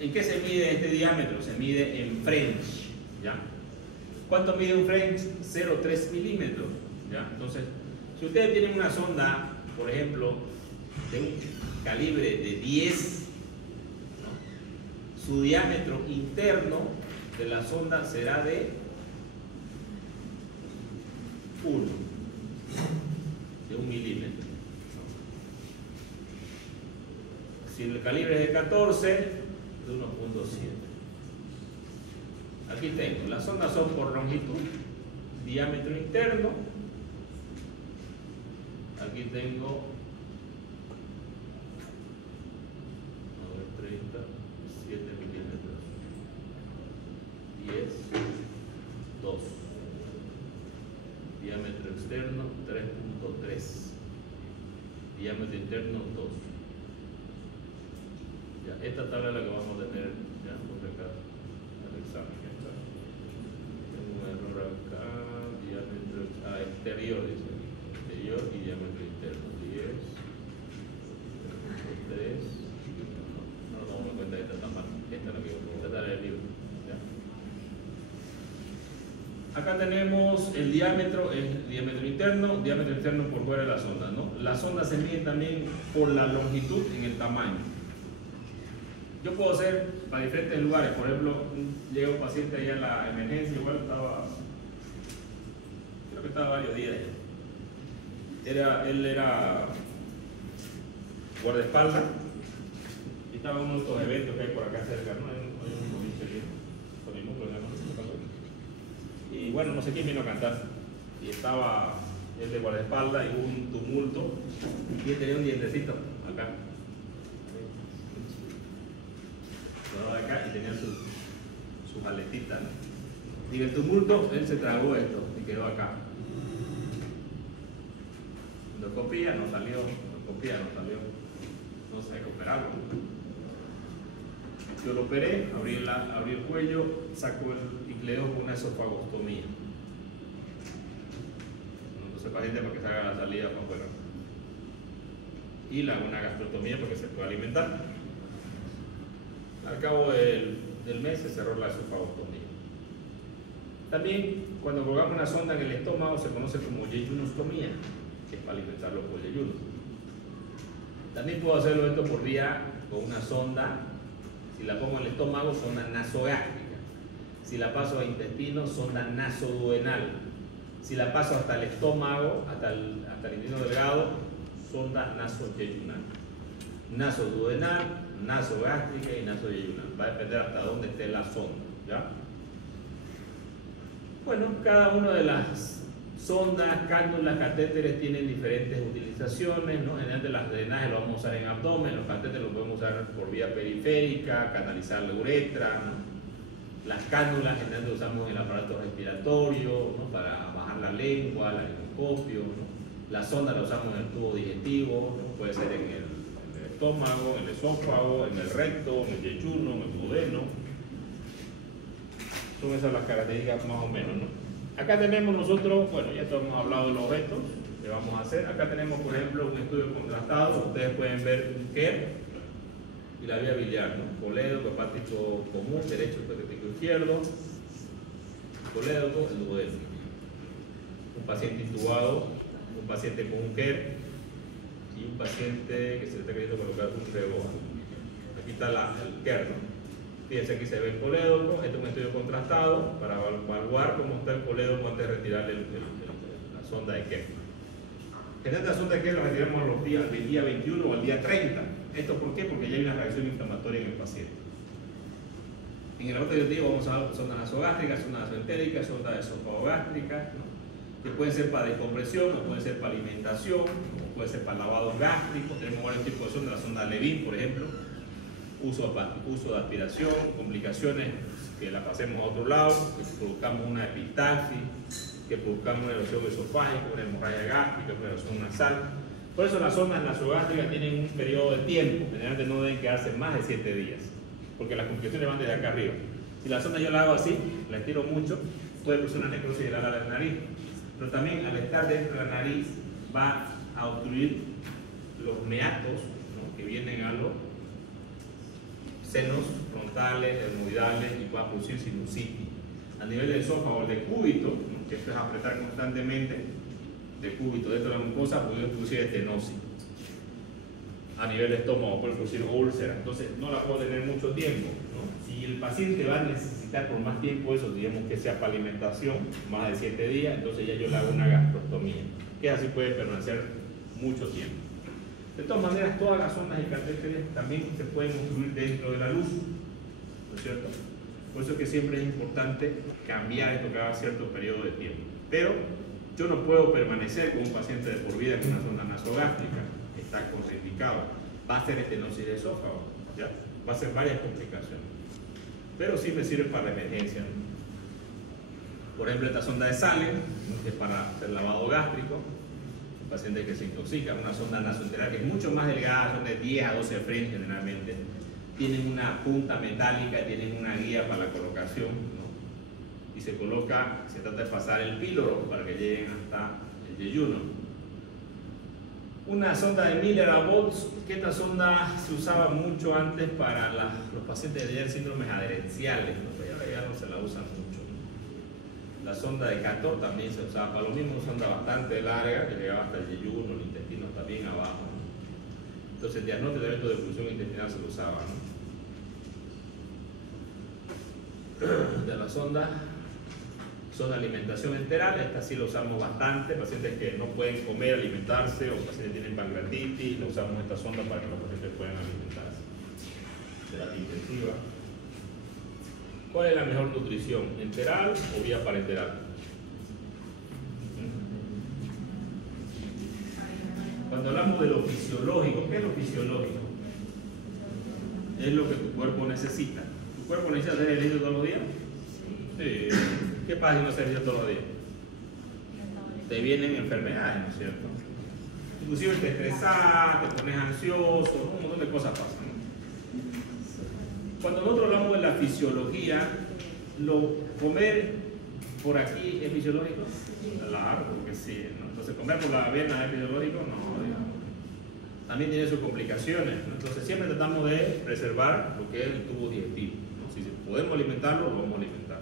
¿En qué se mide este diámetro? Se mide en French, ¿ya? ¿Cuánto mide un French? 0,3 milímetros, ¿ya? Entonces, si ustedes tienen una sonda, por ejemplo, de un calibre de 10, ¿no? Su diámetro interno de la sonda será de 1 milímetro. Si el calibre es de 14, de 1,7. Aquí tengo, las sondas son por longitud, diámetro interno. Aquí tengo 37 milímetros, 10, 2, diámetro externo 3.3, diámetro interno 2. Ya, esta tabla es la que vamos a tener ya por acá al examen. Tengo un error acá, diámetro exterior, dice aquí, exterior y diámetro interno 10, 3. No me cuenta, esta está mal, esta es la que voy a tratar del libro. ¿Ya? Acá tenemos el diámetro, es diámetro interno por fuera de la sonda, ¿no? La sonda se mide también por la longitud en el tamaño. Yo puedo hacer para diferentes lugares, por ejemplo, llega un paciente ahí a la emergencia, igual creo que estaba varios días ahí. Él era guardaespaldas y estaba en uno de estos eventos que hay por acá cerca, ¿no? Hay un boliche aquí, con el núcleo, ¿no? Y bueno, no sé quién vino a cantar. Y estaba él de guardaespaldas y hubo un tumulto y él tenía un dientecito acá. De acá y tenía sus aletitas, ¿no? Y el tumulto, él se tragó esto y quedó acá. Endoscopía no salió, no sé qué operarlo. Yo lo operé, abrí el cuello, saco y le dejo con una esofagostomía. Entonces, paciente para que se haga la salida para afuera. Y le hago una gastrotomía para que se pueda alimentar. Al cabo del mes se cerró la esofagostomía. También, cuando colgamos una sonda en el estómago, se conoce como yejunostomía, que es para alimentarlo por yeyuno. También puedo hacerlo esto por vía con una sonda. Si la pongo en el estómago, sonda nasogástrica. Si la paso a intestino, sonda nasoduodenal. Si la paso hasta el estómago, hasta el intestino delgado, sonda nasoyeyunal. Nasoduodenal, nasogástrica y nasoyeyunal. Va a depender hasta dónde esté la sonda, ¿ya? Bueno, cada una de las sondas, cánulas, catéteres tienen diferentes utilizaciones, ¿no? Generalmente las drenajes lo vamos a usar en abdomen, los catéteres los podemos usar por vía periférica, canalizar la uretra, ¿no? Las cánulas generalmente usamos en el aparato respiratorio, ¿no? Para bajar la lengua, el laringoscopio, ¿no? La sonda la usamos en el tubo digestivo, ¿no? Puede ser en el estómago, en el esófago, en el recto, en el yeyuno, en el duodeno. Son esas las características más o menos, ¿no? Acá tenemos nosotros, bueno, ya hemos hablado de los objetos que vamos a hacer. Acá tenemos, por ejemplo, un estudio contrastado. Ustedes pueden ver un KER y la vía biliar, ¿no? Colédoco, hepático común, derecho, hepático izquierdo, colédoco, el duodeno. Un paciente intubado, un paciente con un KER, y un paciente que se le está queriendo colocar un reboa. Aquí está el kerno. Fíjense, aquí se ve el colédoco. Este es un estudio contrastado para evaluar cómo está el colédoco antes de retirar la sonda de kerno. Generalmente la sonda de kerno la retiramos el día 21 o el día 30. ¿Esto por qué? Porque ya hay una reacción inflamatoria en el paciente. En el otro día vamos a hablar sonda nasogástrica, sonda nasoentérica, sonda esofagogástrica, ¿no? Que pueden ser para descompresión, o pueden ser para alimentación, o puede ser para lavado gástrico. Tenemos varios tipos de sonda, la sonda Levin, por ejemplo, uso de aspiración, complicaciones que la pasemos a otro lado, que produzcamos una epistaxis, que produzcamos una erosión esofágica, una hemorragia gástrica, una erosión nasal. Por eso las sondas nasogástricas tienen un periodo de tiempo, generalmente no deben quedarse más de 7 días, porque las complicaciones van desde acá arriba. Si la sonda yo la hago así, la estiro mucho, puede producir una necrosis de la ala de la nariz, pero también al estar dentro de la nariz va a obstruir los meatos, ¿no? Que vienen a los senos frontales, dermoidales, y va a producir sinusitis. A nivel del esófago, el decúbito, ¿no? Que esto es apretar constantemente, decúbito dentro de la mucosa, puede producir estenosis. A nivel de estómago puede producir úlcera, entonces no la puedo tener mucho tiempo, ¿no? Si el paciente va a necesitar por más tiempo eso, digamos que sea para alimentación, más de 7 días, entonces ya yo le hago una gastrostomía, que así puede permanecer mucho tiempo. De todas maneras, todas las sondas y catéteres también se pueden construir dentro de la luz, ¿no es cierto? Por eso es que siempre es importante cambiar esto cada cierto periodo de tiempo. Pero yo no puedo permanecer con un paciente de por vida con una sonda nasogástrica, está contraindicado. Va a ser estenosis de esófago, ¿ya? Va a ser varias complicaciones. Pero sí me sirve para la emergencia, ¿no? Por ejemplo, esta sonda de Salem, ¿no? Que es para hacer lavado gástrico. Pacientes que se intoxican, una sonda nasoenteral que es mucho más delgada, son de 10 a 12 French generalmente, tienen una punta metálica, tienen una guía para la colocación, ¿no? Y se coloca, se trata de pasar el píloro para que lleguen hasta el yeyuno. Una sonda de Miller-Abbott, que esta sonda se usaba mucho antes para los pacientes que tenían síndromes adherenciales, ¿no? Pero ahora ya no se la usa mucho. La sonda de Cator también se usaba para lo mismo, una sonda bastante larga que llegaba hasta el yeyuno, el intestino está bien abajo, ¿no? Entonces el diagnóstico de evento de función intestinal se lo usaba, ¿no? De la sonda de alimentación enteral, esta sí la usamos bastante, pacientes que no pueden comer, alimentarse, o pacientes que tienen pancreatitis, la usamos esta sonda para que los pacientes puedan alimentarse. Terapia intensiva. ¿Cuál es la mejor nutrición? ¿Enteral o vía parenteral? Cuando hablamos de lo fisiológico, ¿qué es lo fisiológico? Es lo que tu cuerpo necesita. ¿Tu cuerpo necesita hacer ejercicio todos los días? Sí. ¿Qué pasa si no haces ejercicio todos los días? Te vienen enfermedades, ¿no es cierto? Inclusive te estresas, te pones ansioso, un montón de cosas pasan. Cuando nosotros hablamos de la fisiología, comer por aquí es fisiológico. Claro, porque sí, ¿no? Entonces comer por la vena es fisiológico, no, digamos. También tiene sus complicaciones, ¿no? Entonces siempre tratamos de preservar lo que es el tubo digestivo, ¿no? Si podemos alimentarlo, lo vamos a alimentar.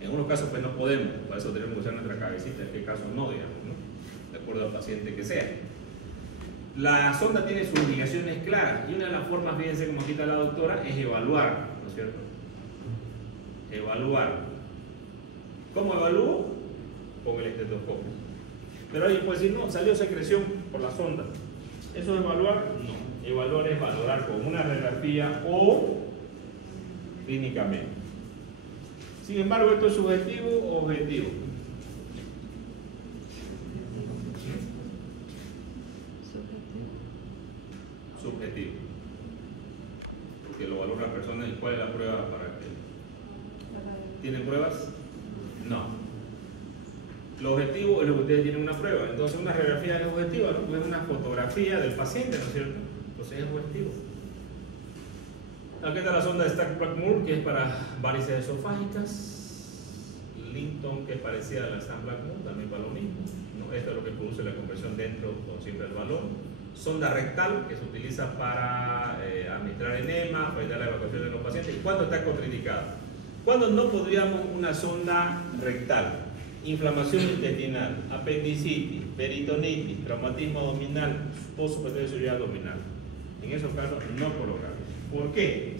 En algunos casos pues no podemos, para eso tenemos que usar nuestra cabecita, en qué casos no, digamos, ¿no? De acuerdo al paciente que sea. La sonda tiene sus indicaciones claras y una de las formas, fíjense como aquí está la doctora, es evaluar, ¿no es cierto? Evaluar. ¿Cómo evalúo? Con el estetoscopio. Pero alguien puede decir, no, salió secreción por la sonda. ¿Eso es evaluar? No. Evaluar es valorar con una radiografía o clínicamente. Sin embargo, ¿esto es subjetivo o objetivo? Subjetivo. Porque lo valora la persona. ¿Y cuál es la prueba para que? ¿Tienen pruebas? No. Lo objetivo es lo que ustedes tienen una prueba. Entonces una radiografía es objetiva, ¿no? Pues es una fotografía del paciente, ¿no es cierto? Entonces es objetivo. Aquí está la sonda de Stack-Blackmore, que es para varices esofágicas. Linton, que es parecida a la Stack-Blackmore, también para lo mismo, ¿no? Esto es lo que produce la compresión dentro con siempre el balón. Sonda rectal, que se utiliza para administrar enema, para evitar la evacuación de los pacientes. ¿Y cuándo está contraindicada? ¿Cuándo no podríamos una sonda rectal? inflamación intestinal, apendicitis, peritonitis, traumatismo abdominal o superior de cirugía abdominal. En esos casos no colocar. ¿Por qué?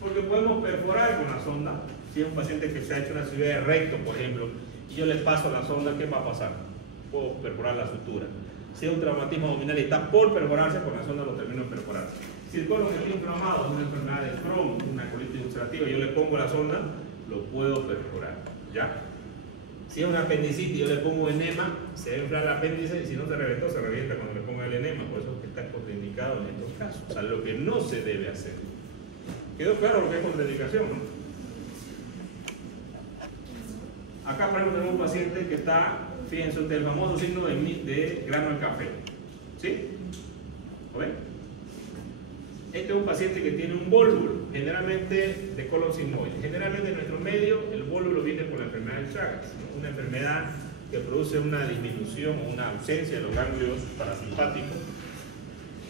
Porque podemos perforar con la sonda. Si es un paciente que se ha hecho una cirugía de recto, por ejemplo, y yo le paso la sonda, ¿qué va a pasar? Puedo perforar la sutura. Si es un traumatismo abdominal y está por perforarse, con la sonda lo termino de perforar. Si el colon está inflamado, es una enfermedad de Crohn, una colitis ulcerativa, yo le pongo la sonda, lo puedo perforar. ¿Ya? Si es una apendicitis, yo le pongo enema, se va a inflar el apéndice y si no se reventó, se revienta cuando le ponga el enema. Por eso es que está contraindicado en estos casos. O sea, lo que no se debe hacer. ¿Quedó claro lo que es contraindicación, no? Acá, por ejemplo, tenemos un paciente que está, fíjense ustedes, el famoso signo de grano en café. ¿Sí? ¿Lo ven? Este es un paciente que tiene un vólvulo, generalmente de colon sigmoide. Generalmente en nuestro medio, el vólvulo viene por la enfermedad de Chagas, ¿no? Una enfermedad que produce una disminución o una ausencia de los ganglios parasimpáticos.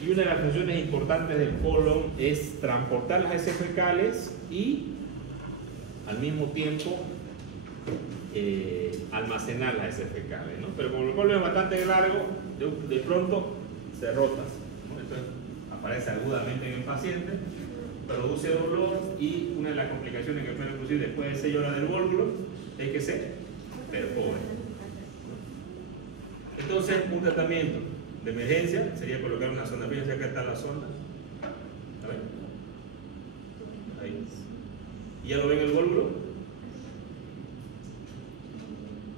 Y una de las funciones importantes del colon es transportar las heces fecales y, al mismo tiempo, almacenar las heces fecales, ¿no? Pero como el colon es bastante largo, de pronto se rota, ¿no? Entonces aparece agudamente en el paciente, produce dolor y una de las complicaciones que puede producir después de 6 horas del vólvulo es que se perfore. Entonces, un tratamiento de emergencia sería colocar una sonda. Fíjense, acá está la sonda. A ver. Ahí. ¿Y ya lo ven el vólvulo?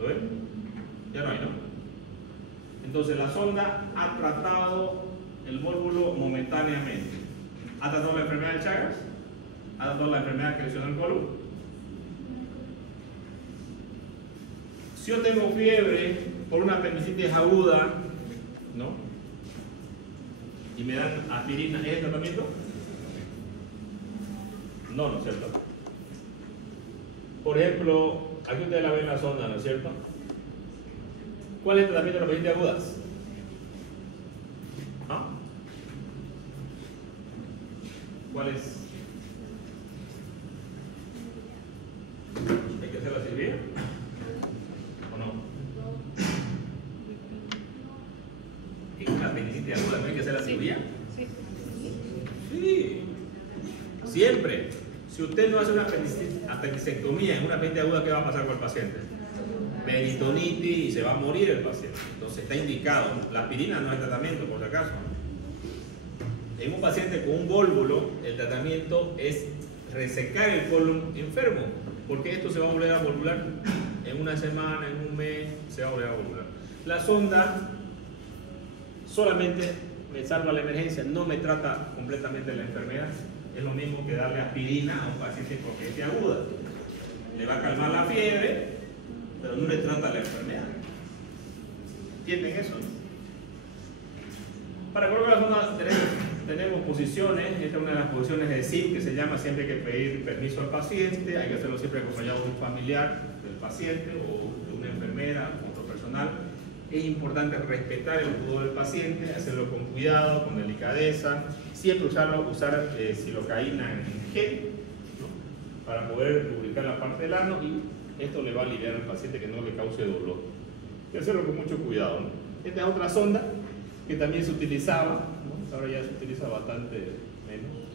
¿Lo ven? Ya no hay, ¿no? Entonces la sonda ha tratado el vólvulo momentáneamente. ¿Ha tratado la enfermedad de Chagas? ¿Ha tratado la enfermedad que lesionó el colon? Si yo tengo fiebre por una apendicitis aguda, ¿no? Y me dan aspirina, ¿es el tratamiento? No, ¿no es cierto? Por ejemplo, aquí ustedes la ven en la sonda, ¿no es cierto? ¿Cuál es el tratamiento de las apendicitis agudas? ¿Ah? ¿Cuál es? ¿Hay que hacer la cirugía? ¿O no? ¿En una apendicitis aguda no hay que hacer la cirugía? Sí. Sí. Siempre. Si usted no hace una apendicectomía en una apendicitis aguda, ¿qué va a pasar con el paciente? Peritonitis y se va a morir el paciente. Entonces está indicado, ¿no? La aspirina no es tratamiento, por si acaso. En un paciente con un vólvulo, el tratamiento es resecar el colon enfermo, porque esto se va a volver a volvular en una semana, en un mes, se va a volver a volvular. La sonda solamente me salva la emergencia, no me trata completamente la enfermedad. Es lo mismo que darle aspirina a un paciente con bronquitis aguda. Le va a calmar la fiebre, pero no le trata la enfermedad. ¿Entienden eso? Para colocar la sonda tenemos posiciones. Esta es una de las posiciones de SIP que se llama siempre hay que pedir permiso al paciente. Hay que hacerlo siempre acompañado de un familiar del paciente o de una enfermera o otro personal. Es importante respetar el pudor del paciente, hacerlo con cuidado, con delicadeza. Siempre usar silocaína en gel, ¿no? Para poder lubricar la parte del ano, y esto le va a aliviar al paciente que no le cause dolor. Hay que hacerlo con mucho cuidado, ¿no? Esta es otra sonda que también se utilizaba, ¿no? Ahora ya se utiliza bastante menos.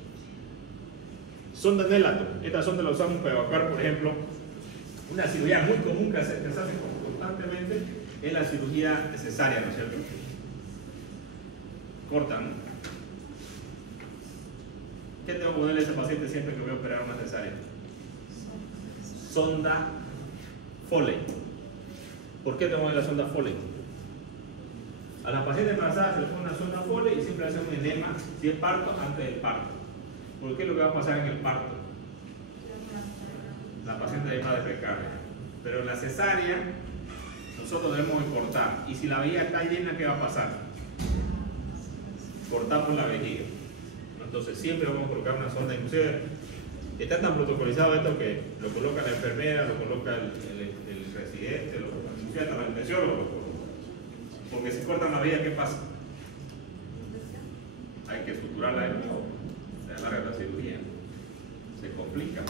Sonda Nelato. Esta sonda la usamos para evacuar, por ejemplo, una cirugía muy común que se hace constantemente es la cirugía cesárea, ¿no es cierto? Cortan, ¿no? ¿Qué tengo que ponerle a ese paciente siempre que voy a operar una cesárea? Sonda Foley. ¿Por qué tengo que poner la sonda Foley? A la paciente embarazada se le pone una sonda Foley y siempre hace un enema, si es parto, antes del parto. ¿Por qué es lo que va a pasar en el parto? La paciente va a defecar. Pero en la cesárea nosotros debemos de cortar, y si la vejiga está llena, ¿qué va a pasar? Cortamos la vejiga. Entonces siempre vamos a colocar una sonda, inclusive está tan protocolizado esto que lo coloca la enfermera, lo coloca el residente, inclusive hasta la anestesiólogo lo coloca. Porque si cortan la vejiga, ¿qué pasa? Hay que suturarla de nuevo, se alarga la cirugía, se complica.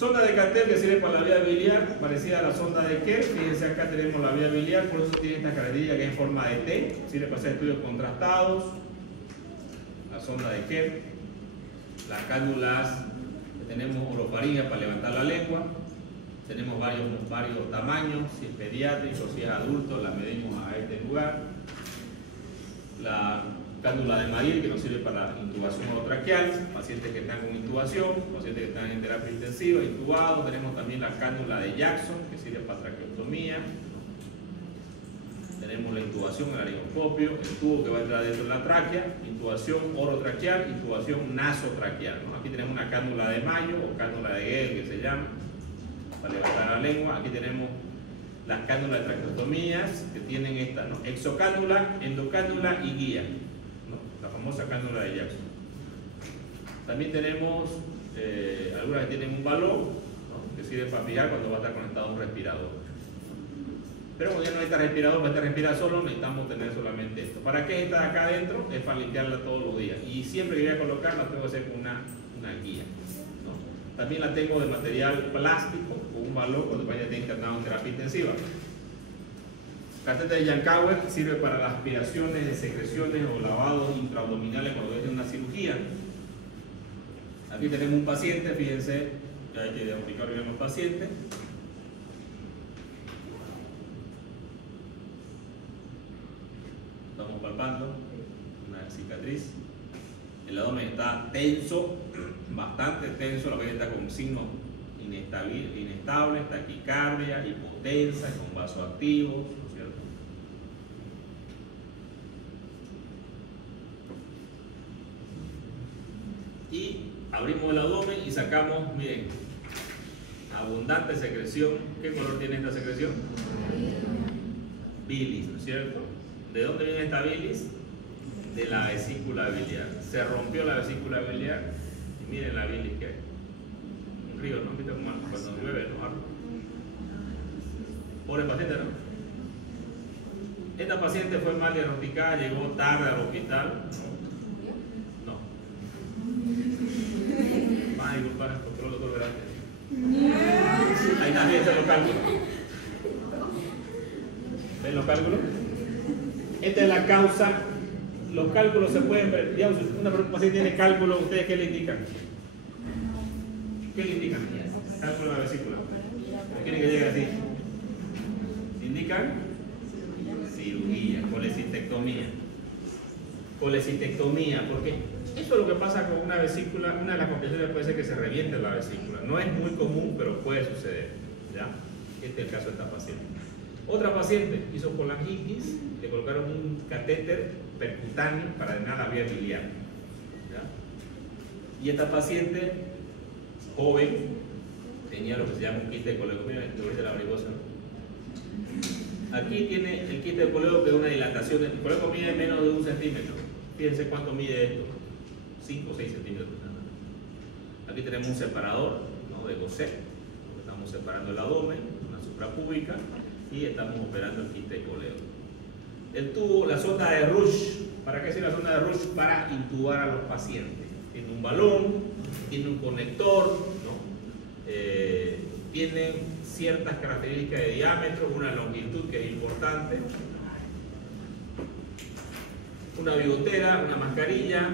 Sonda de Cattell que sirve para la vía biliar, parecida a la sonda de Kerr. Fíjense, acá tenemos la vía biliar, por eso tiene esta característica que es en forma de T, sirve para hacer estudios contrastados. La sonda de Kerr, las cánulas que tenemos orofaringeas para levantar la lengua. Tenemos varios tamaños, si es pediátrico, si es adulto, la medimos a este lugar. La cánula de Mayer, que nos sirve para intubación orotraqueal, pacientes que están con intubación, pacientes que están en terapia intensiva, intubados. Tenemos también la cánula de Jackson, que sirve para traqueotomía. Tenemos la intubación, el laringoscopio, el tubo que va a entrar dentro de la tráquea, intubación orotraqueal, intubación nasotraqueal, ¿no? Aquí tenemos una cánula de Mayo o cánula de Gell, que se llama, para levantar la lengua. Aquí tenemos las cánulas de traqueotomías, que tienen esta, ¿no? Exocánula, endocánula y guía, ¿no? La famosa cánula de Jackson. También tenemos algunas que tienen un balón, ¿no? Que sirve para fijar cuando va a estar conectado a un respirador. Pero como ya no necesita respirador, para respirar solo, necesitamos tener solamente esto. ¿Para qué está acá adentro? Es para limpiarla todos los días. Y siempre que voy a colocarla, tengo que hacer con una guía, ¿no? También la tengo de material plástico, con un balón cuando el paciente está internado en terapia intensiva. Catéter de Yankauer sirve para las aspiraciones de secreciones o lavados intraabdominales cuando es una cirugía. Aquí tenemos un paciente, fíjense, que hay que diagnosticar bien los pacientes. Estamos palpando una cicatriz. El abdomen está tenso, bastante tenso, la paciente está con signos inestables, taquicardia, hipotensa, con vasoactivos, ¿no es cierto? Y abrimos el abdomen y sacamos, miren, abundante secreción. ¿Qué color tiene esta secreción? Bilis, ¿no es cierto? ¿De dónde viene esta bilis? De la vesícula biliar. Se rompió la vesícula biliar y miren la bilis que hay. Un río, ¿no? ¿Viste cómo cuando llueve, no? Pobre paciente, ¿no? Esta paciente fue mal diagnosticada, llegó tarde al hospital. No. Van a disculpar porque el doctor gracias. Ahí también se los cálculos. ¿Ven los cálculos? Esta es la causa. Los cálculos se pueden ver. Digamos, si una paciente tiene cálculo, ¿ustedes qué le indican? ¿Qué le indican? Cálculo de la vesícula. ¿Quieren que llegue así? ¿Indican? Cirugía, colecistectomía. Colecistectomía, porque eso es lo que pasa con una vesícula. Una de las complicaciones puede ser que se reviente la vesícula. No es muy común, pero puede suceder, ¿ya? Este es el caso de esta paciente. Otra paciente hizo colangitis, le colocaron un catéter percutáneo para drenar la vía biliar, ¿ya? Y esta paciente, joven, tenía lo que se llama un quiste de coleo. Miren, lo dice la varicosa. Aquí tiene el quiste de coleo, que es una dilatación. El coleo mide menos de 1 centímetro. Fíjense cuánto mide esto: 5 o 6 centímetros. Aquí tenemos un separador, ¿no? De Gosset. Estamos separando el abdomen, una suprapúbica, y estamos operando el quiste de coleo. El tubo, la sonda de Rush. ¿Para qué sirve la sonda de Rush? Para intubar a los pacientes. Tiene un balón, tiene un conector, ¿no? Tiene ciertas características de diámetro, una longitud que es importante, una bigotera, una mascarilla,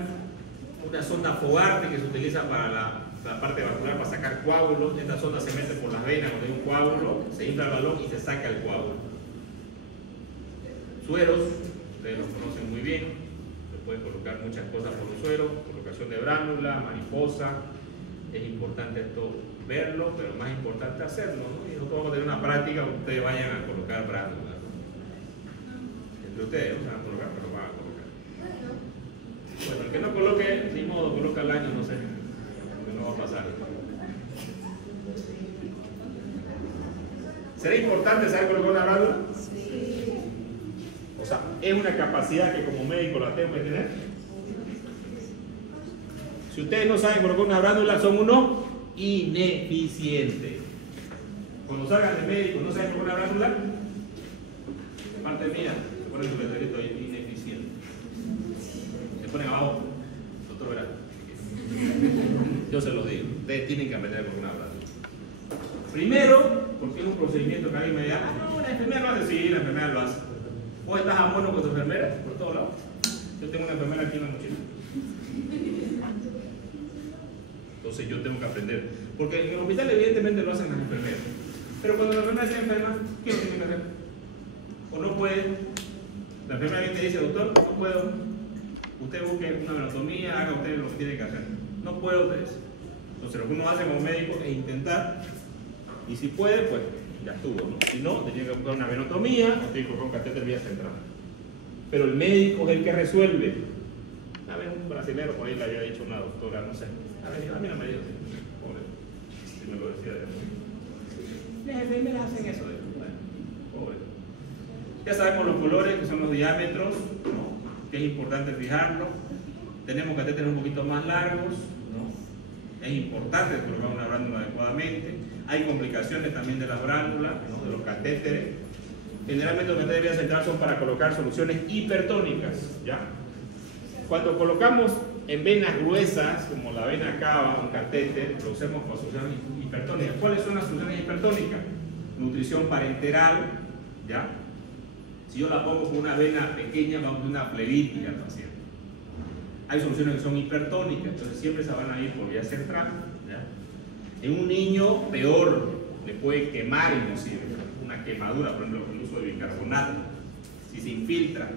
una sonda Fogarty que se utiliza para la parte vascular para sacar coágulos. Esta sonda se mete por las venas cuando hay un coágulo, se infla el balón y se saca el coágulo. Sueros, ustedes los conocen muy bien, se pueden colocar muchas cosas por los sueros, colocación de bránula, mariposa. Es importante esto verlo, pero más importante hacerlo, ¿no? Y nosotros vamos a tener una práctica donde ustedes vayan a colocar bránula, ¿no? Entre ustedes no se van a colocar, pero van a colocar. Bueno, el que no coloque, ni modo, coloca el año, no sé, que no va a pasar. ¿Será importante saber colocar una bránula? Sí. O sea, es una capacidad que como médico la tengo que tener. Si ustedes no saben colocar una bránula, son unos ineficientes. Cuando salgan de médico no saben colocar una bránula, de parte mía, se ponen su letrerito ahí, ineficiente. Se ponen abajo, doctor Verán. Yo se los digo, ustedes tienen que aprender con una bránula. Primero, porque es un procedimiento que alguien me diga, ah, no, la enfermera lo hace. Sí, la enfermera lo hace. ¿Vos estás a mono con tu enfermera? Por todos lados. Yo tengo una enfermera aquí en la mochila. Entonces yo tengo que aprender. Porque en el hospital evidentemente lo hacen las enfermeras. Pero cuando la enfermera se enferma, ¿qué lo tiene que hacer? O no puede. La enfermera viene y te dice, doctor, no puedo. Usted busque una venotomía, haga usted lo que tiene que hacer. No puede ustedes. Entonces lo que uno hace como médico es intentar. Y si puede, pues ya estuvo, ¿no? Si no, tenía que buscar una venotomía o tiene que buscar un catéter vía central. Pero el médico es el que resuelve. A ver, un brasilero por ahí le había dicho una doctora, no sé. A mí no me dijo, pobre, si me lo decía de mí. Las enfermeras hacen eso, bueno, pobre. Ya sabemos los colores, que son los diámetros, ¿no? Que es importante fijarlo. Tenemos catéteres un poquito más largos, ¿no? Es importante colocar una brándula adecuadamente. Hay complicaciones también de las brándulas, ¿no? De los catéteres. Generalmente los catéteres vía central son para colocar soluciones hipertónicas, ¿ya? Cuando colocamos en venas gruesas, como la vena cava, un catéter, lo usamos para soluciones hipertónicas. ¿Cuáles son las soluciones hipertónicas? Nutrición parenteral, ¿ya? Si yo la pongo con una vena pequeña, vamos a tener una plebitis al paciente. Hay soluciones que son hipertónicas, entonces siempre se van a ir por vía central, ¿ya? En un niño, peor, le puede quemar inclusive, una quemadura, por ejemplo, con el uso de bicarbonato, si se infiltra,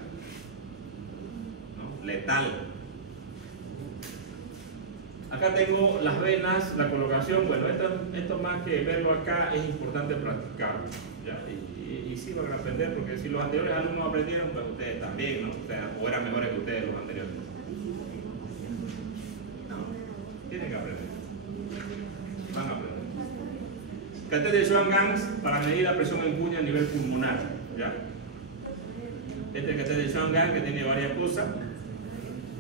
¿no? Letal. Acá tengo las venas, la colocación. Bueno, esto más que verlo acá es importante practicarlo, ¿ya? Y sí van a aprender, porque si los anteriores alumnos aprendieron, pues ustedes también, ¿no? O eran mejores que ustedes los anteriores. No, tienen que aprender. Van a aprender. Catéter de Schwann-Ganz para medir la presión en cuña a nivel pulmonar, ¿ya? Este catéter de Schwann-Ganz que tiene varias cosas.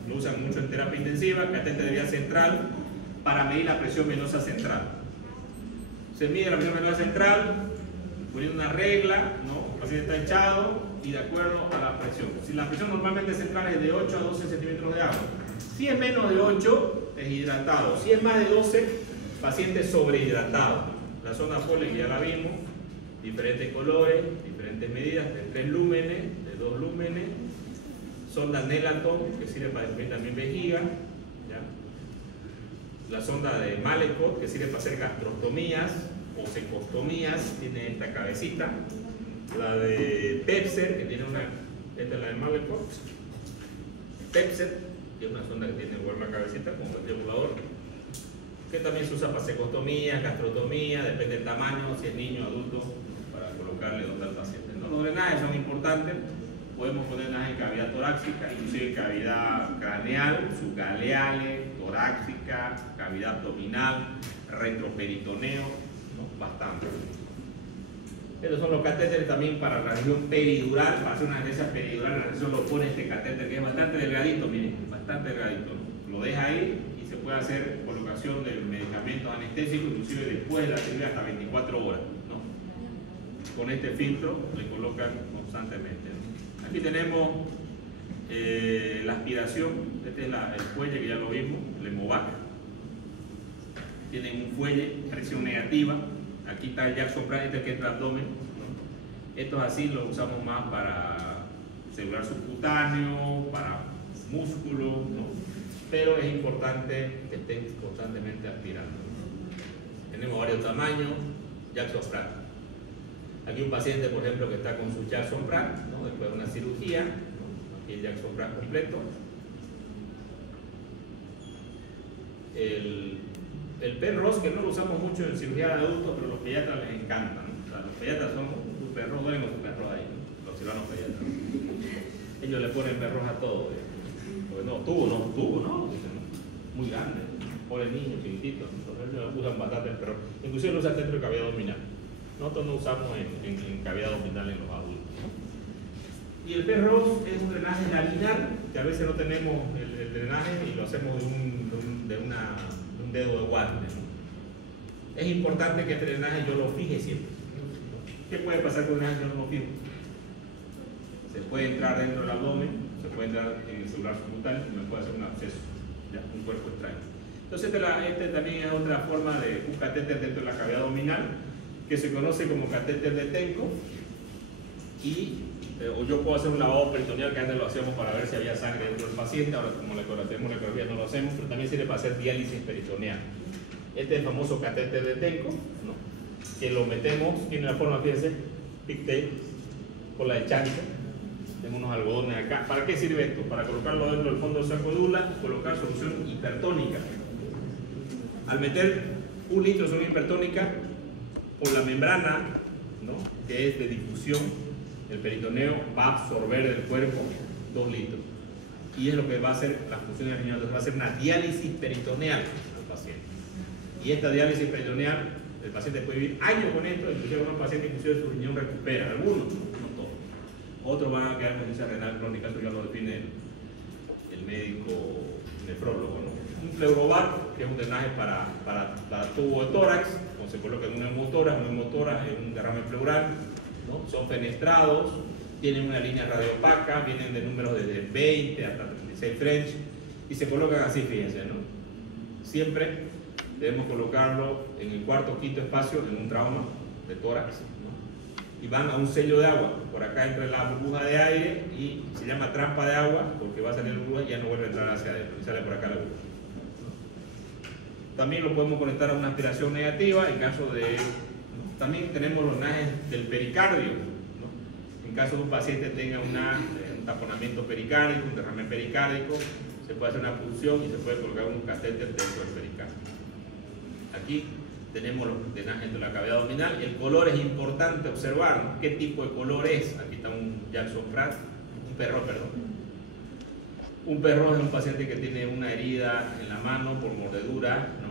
Lo usan mucho en terapia intensiva. Catéter de vía central para medir la presión venosa central. Se mide la presión venosa central poniendo una regla, ¿no? El paciente está echado y de acuerdo a la presión. Si la presión normalmente central es de 8 a 12 centímetros de agua. Si es menos de 8, es hidratado. Si es más de 12, paciente sobrehidratado. La sonda Foley ya la vimos, diferentes colores, diferentes medidas, de 3 lúmenes, de 2 lúmenes. Sonda Nelaton, que sirve para descubrir también vejiga, ¿ya? La sonda de Malecot, que sirve para hacer gastrostomías o secostomías, tiene esta cabecita. La de Pepser, que tiene una, esta es la de Malecot. Pepser, que es una sonda que tiene igual la cabecita, como el regulador, que también se usa para secostomía, gastrostomía, depende del tamaño, si es niño, adulto, para colocarle donde al paciente, ¿no? Los drenajes son importantes. Podemos poner drenaje en cavidad torácica, inclusive cavidad craneal, subgaleales, torácica, cavidad abdominal, retroperitoneo, ¿no? Bastante. Estos son los catéteres también para la región peridural, para hacer una anestesia peridural. La anestesia lo pone este catéter que es bastante delgadito, miren, bastante delgadito, ¿no? Lo deja ahí y se puede hacer colocación de medicamentos anestésicos, inclusive después de la cirugía hasta 24 horas, ¿no? Con este filtro le colocan constantemente, ¿no? Aquí tenemos la aspiración. Este es el fuelle que ya lo vimos, el Hemovac. Tienen un fuelle, presión negativa. Aquí está el Jackson Pratt, este que entra al abdomen, ¿no? Estos así los usamos más para celular subcutáneo, para músculo, ¿no? Pero es importante que estén constantemente aspirando. Tenemos varios tamaños, Jackson Pratt. Aquí un paciente, por ejemplo, que está con su Jackson Pratt, ¿no? Después de una cirugía, ¿no? Aquí el Jackson Pratt completo. El Penrose, que no lo usamos mucho en cirugía de adultos, pero los pediatras les encanta, ¿no? O sea, los pediatras son sus perros, duelen con sus perros ahí, ¿no? Los cirujanos pediatras. Ellos le ponen perros a todo, porque no, tubo, ¿no? Muy grande, pobre niño, chiquitito. Entonces ellos usan bastante el perro. Inclusive lo usan dentro de cavidad abdominal. Nosotros no usamos en cavidad abdominal en los adultos, ¿no? Y el Penrose es un drenaje laminar, que a veces no tenemos el drenaje y lo hacemos de un dedo de guante, ¿no? Es importante que este drenaje yo lo fije siempre. ¿Qué puede pasar con el drenaje si yo no lo fijo? Se puede entrar dentro del abdomen, se puede entrar en el celular subcutáneo y me puede hacer un absceso, ¿ya? Un cuerpo extraño. Entonces este también es otra forma de un catéter dentro de la cavidad abdominal. que se conoce como catéter de Tenco, o yo puedo hacer un lavado peritoneal, que antes lo hacíamos para ver si había sangre dentro del paciente, ahora como le conocemos la ecografía no lo hacemos, pero también sirve para hacer diálisis peritoneal. Este es el famoso catéter de Tenco, ¿no? Que lo metemos, tiene la forma, fíjense, pigtail, con la de chancho. Tengo unos algodones acá. ¿Para qué sirve esto? Para colocarlo dentro del fondo del saco de Dula, colocar solución hipertónica. Al meter 1 litro de solución hipertónica, con la membrana, ¿no?, que es de difusión, el peritoneo va a absorber del cuerpo 2 litros. Y es lo que va a hacer las funciones del riñón. Entonces va a hacer una diálisis peritoneal al paciente. Y esta diálisis peritoneal, el paciente puede vivir años con esto, inclusive algunos pacientes inclusive su riñón recupera, algunos, no todos. Otros van a quedar con insuficiencia renal crónica, eso ya lo define el médico nefrólogo, ¿no? Un pleurobar, que es un drenaje para tubo de tórax, cuando se coloca en una hemotora, en un derrame pleural, ¿no? Son fenestrados, tienen una línea radiopaca, vienen de números desde 20 hasta 36 French, y se colocan así, fíjense, ¿no? Siempre debemos colocarlo en el cuarto o quinto espacio en un trauma de tórax, ¿no? Y van a un sello de agua, por acá entra la burbuja de aire y se llama trampa de agua porque va a salir la burbuja y ya no vuelve a entrar hacia adentro y sale por acá la burbuja. También lo podemos conectar a una aspiración negativa en caso de, ¿no? También tenemos los drenajes del pericardio, ¿no? En caso de un paciente tenga un taponamiento pericárdico, un derrame pericárdico, se puede hacer una punción y se puede colocar un catéter dentro del pericardio. Aquí tenemos los drenajes de la cavidad abdominal y el color es importante observar, ¿no? ¿Qué tipo de color es? Aquí está un Jackson Pratt, un perro, perdón. Un perro es un paciente que tiene una herida en la mano por mordedura, ¿no?,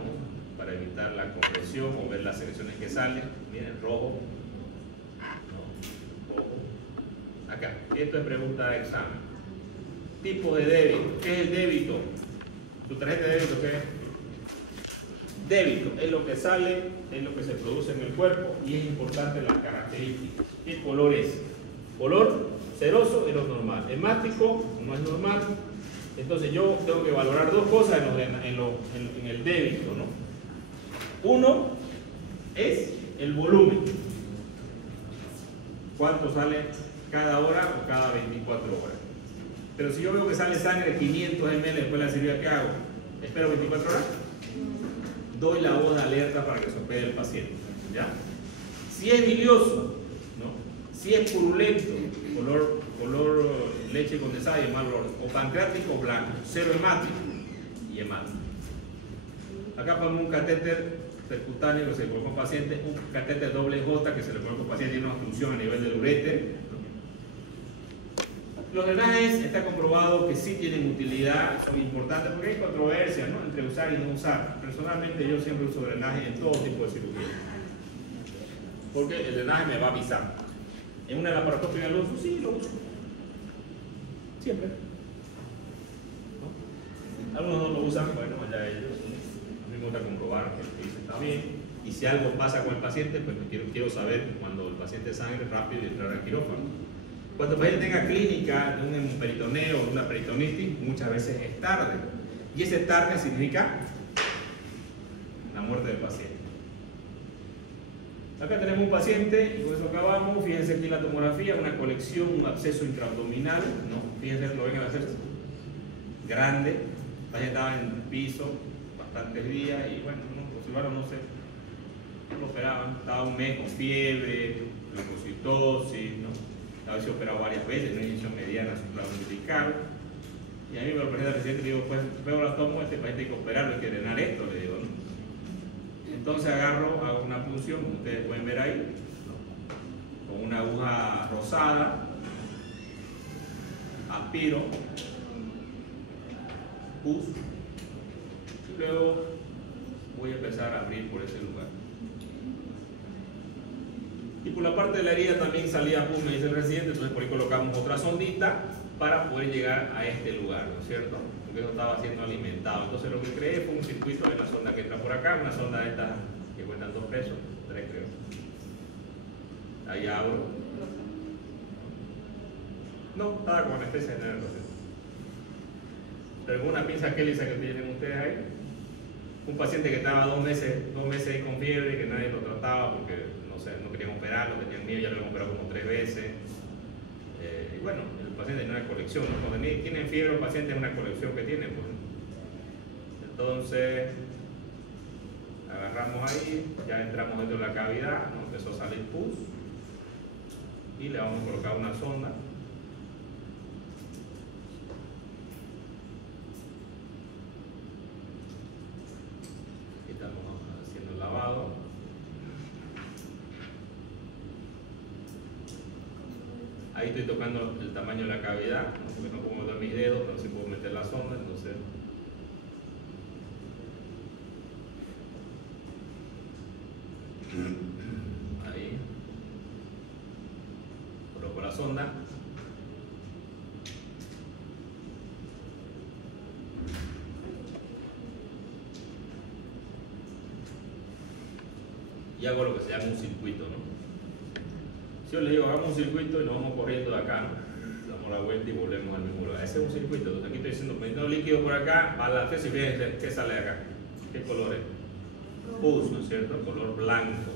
para evitar la compresión o ver las secreciones que salen. Miren, rojo, ¿no? Rojo. Acá, esto es pregunta de examen. Tipo de débito. ¿Qué es el débito? ¿Tu tarjeta de débito qué es? Débito es lo que sale, es lo que se produce en el cuerpo y es importante las características. ¿Qué color es? Color ceroso es lo normal. Hemático no es normal. Entonces yo tengo que valorar dos cosas en el débito, ¿no? Uno es el volumen. ¿Cuánto sale cada hora o cada 24 horas? Pero si yo veo que sale sangre 500 ml después de la cirugía, ¿qué hago? ¿Espero 24 horas? Doy la voz de alerta para que se hospede el paciente, ¿ya? Si es bilioso, ¿no?, si es purulento, color leche condensada y mal olor, o pancreático o blanco, cero hemático y hemático. Acá ponemos un catéter percutáneo que se le coloca a un paciente, un catéter doble J que se le coloca a un paciente y tiene una obstrucción a nivel del uréter. Los drenajes está comprobado que sí tienen utilidad, son importantes porque hay controversia, ¿no?, entre usar y no usar. Personalmente yo siempre uso drenaje en todo tipo de cirugía, porque el drenaje me va a avisar. ¿En una laparoscópica lo uso? Sí, lo uso. Siempre. ¿No? Algunos no lo usan, bueno, ya ellos. A mí me gusta comprobar que lo que dicen está bien. Y si algo pasa con el paciente, pues quiero saber cuando el paciente sangre rápido y entrar al quirófano. Cuando el paciente tenga clínica de un peritoneo o de una peritonitis, muchas veces es tarde. Y ese tarde significa la muerte del paciente. Acá tenemos un paciente, y con eso acabamos. Fíjense aquí la tomografía, una colección, un absceso intraabdominal, ¿no? Fíjense, lo ven el absceso. Grande. El paciente estaba en el piso bastantes días y bueno, no, observaron, no sé, no lo operaban. Estaba un mes con fiebre, leucocitosis, ¿no? Había sido operado varias veces, una inyección mediana supraumbilical. Y a mí me lo presenta el presidente y le digo, pues veo la tomo, este paciente hay que operarlo, hay que drenar esto, le digo, ¿no? Entonces agarro, hago una punción, como ustedes pueden ver ahí, ¿no?, con una aguja rosada, aspiro, pus, y luego voy a empezar a abrir por ese lugar. Y por la parte de la herida también salía pus, me dice el residente, entonces por ahí colocamos otra sondita para poder llegar a este lugar, ¿no es cierto? Porque eso estaba siendo alimentado. Entonces lo que creé fue un circuito de la sonda que entra por acá, una sonda de estas que cuestan 2 pesos, 3 creo. Ahí abro. No, estaba con anestesia general. Pero una pinza Kelly que tienen ustedes ahí. Un paciente que estaba 2 meses con fiebre y que nadie lo trataba porque no no querían operarlo, tenían miedo, ya lo habían operado como 3 veces. Y bueno, el paciente tiene una colección, ¿no? Cuando tienen fiebre, el paciente es una colección que tiene, pues. Entonces, agarramos ahí, ya entramos dentro de la cavidad, nos empezó a salir pus y le vamos a colocar una sonda. Aquí estamos haciendo el lavado. Ahí estoy tocando el tamaño de la cavidad, porque no puedo meter mis dedos, pero sí puedo meter la sonda, entonces. Ahí. Coloco la sonda. Y hago lo que se llama un circuito, ¿no? Si yo les digo, hagamos un circuito y nos vamos corriendo de acá, ¿no? Damos la vuelta y volvemos al mismo lugar. Ese es un circuito. Entonces aquí estoy diciendo, metiendo líquido por acá, va a la y fíjense qué sale de acá. ¿Qué color es? Pus, ¿no es cierto? Color blanco,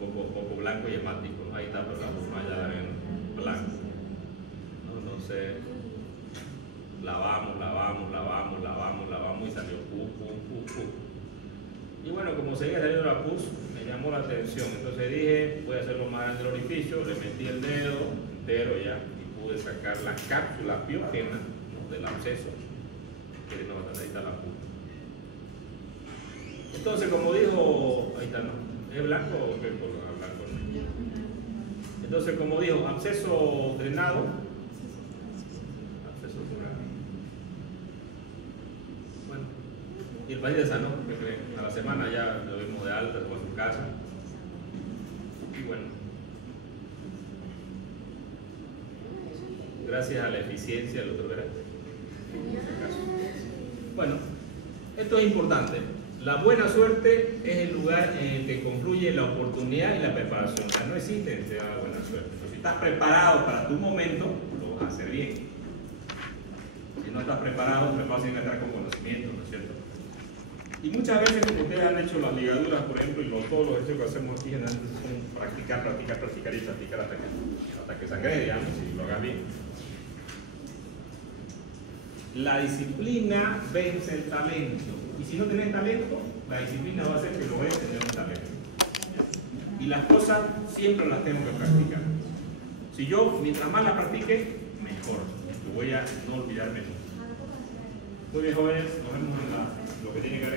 ¿no? Un poco blanco y hemático, ¿no? Ahí está, pero la forma ya la ven, blanco, ¿no? Entonces, lavamos y salió pus. Y bueno, como seguía saliendo la pus, me llamó la atención. Entonces dije, voy a hacerlo más grande el orificio, le metí el dedo entero ya y pude sacar la cápsula biogena, ¿no? Del absceso, que no va a necesitar la pus. Entonces, como dijo, ahí está, ¿no? ¿Es blanco o qué color? Blanco, ¿no? Entonces, como dijo, absceso drenado, absceso curado. Bueno, y el paciente sanó, ¿qué creen? A la semana ya lo vimos de alta, se fue a su casa. Y bueno, gracias a la eficiencia del otro verano. Bueno, esto es importante. La buena suerte es el lugar en el que confluye la oportunidad y la preparación. O sea, no existe la buena suerte. Pero si estás preparado para tu momento, lo vas a hacer bien. Si no estás preparado, te vas a entrar con conocimiento, ¿no es cierto? Y muchas veces, como ustedes han hecho las ligaduras, por ejemplo, y todos los ejercicios que hacemos aquí generalmente son practicar hasta que se agrede, digamos, si lo hagas bien. La disciplina vence el talento. Y si no tenés talento, la disciplina va a hacer que lo vayas a tener un talento. Y las cosas siempre las tengo que practicar. Si yo, mientras más las practique, mejor. Lo voy a no olvidarme nunca. Muy bien, jóvenes, nos vemos en lo que tiene que ver.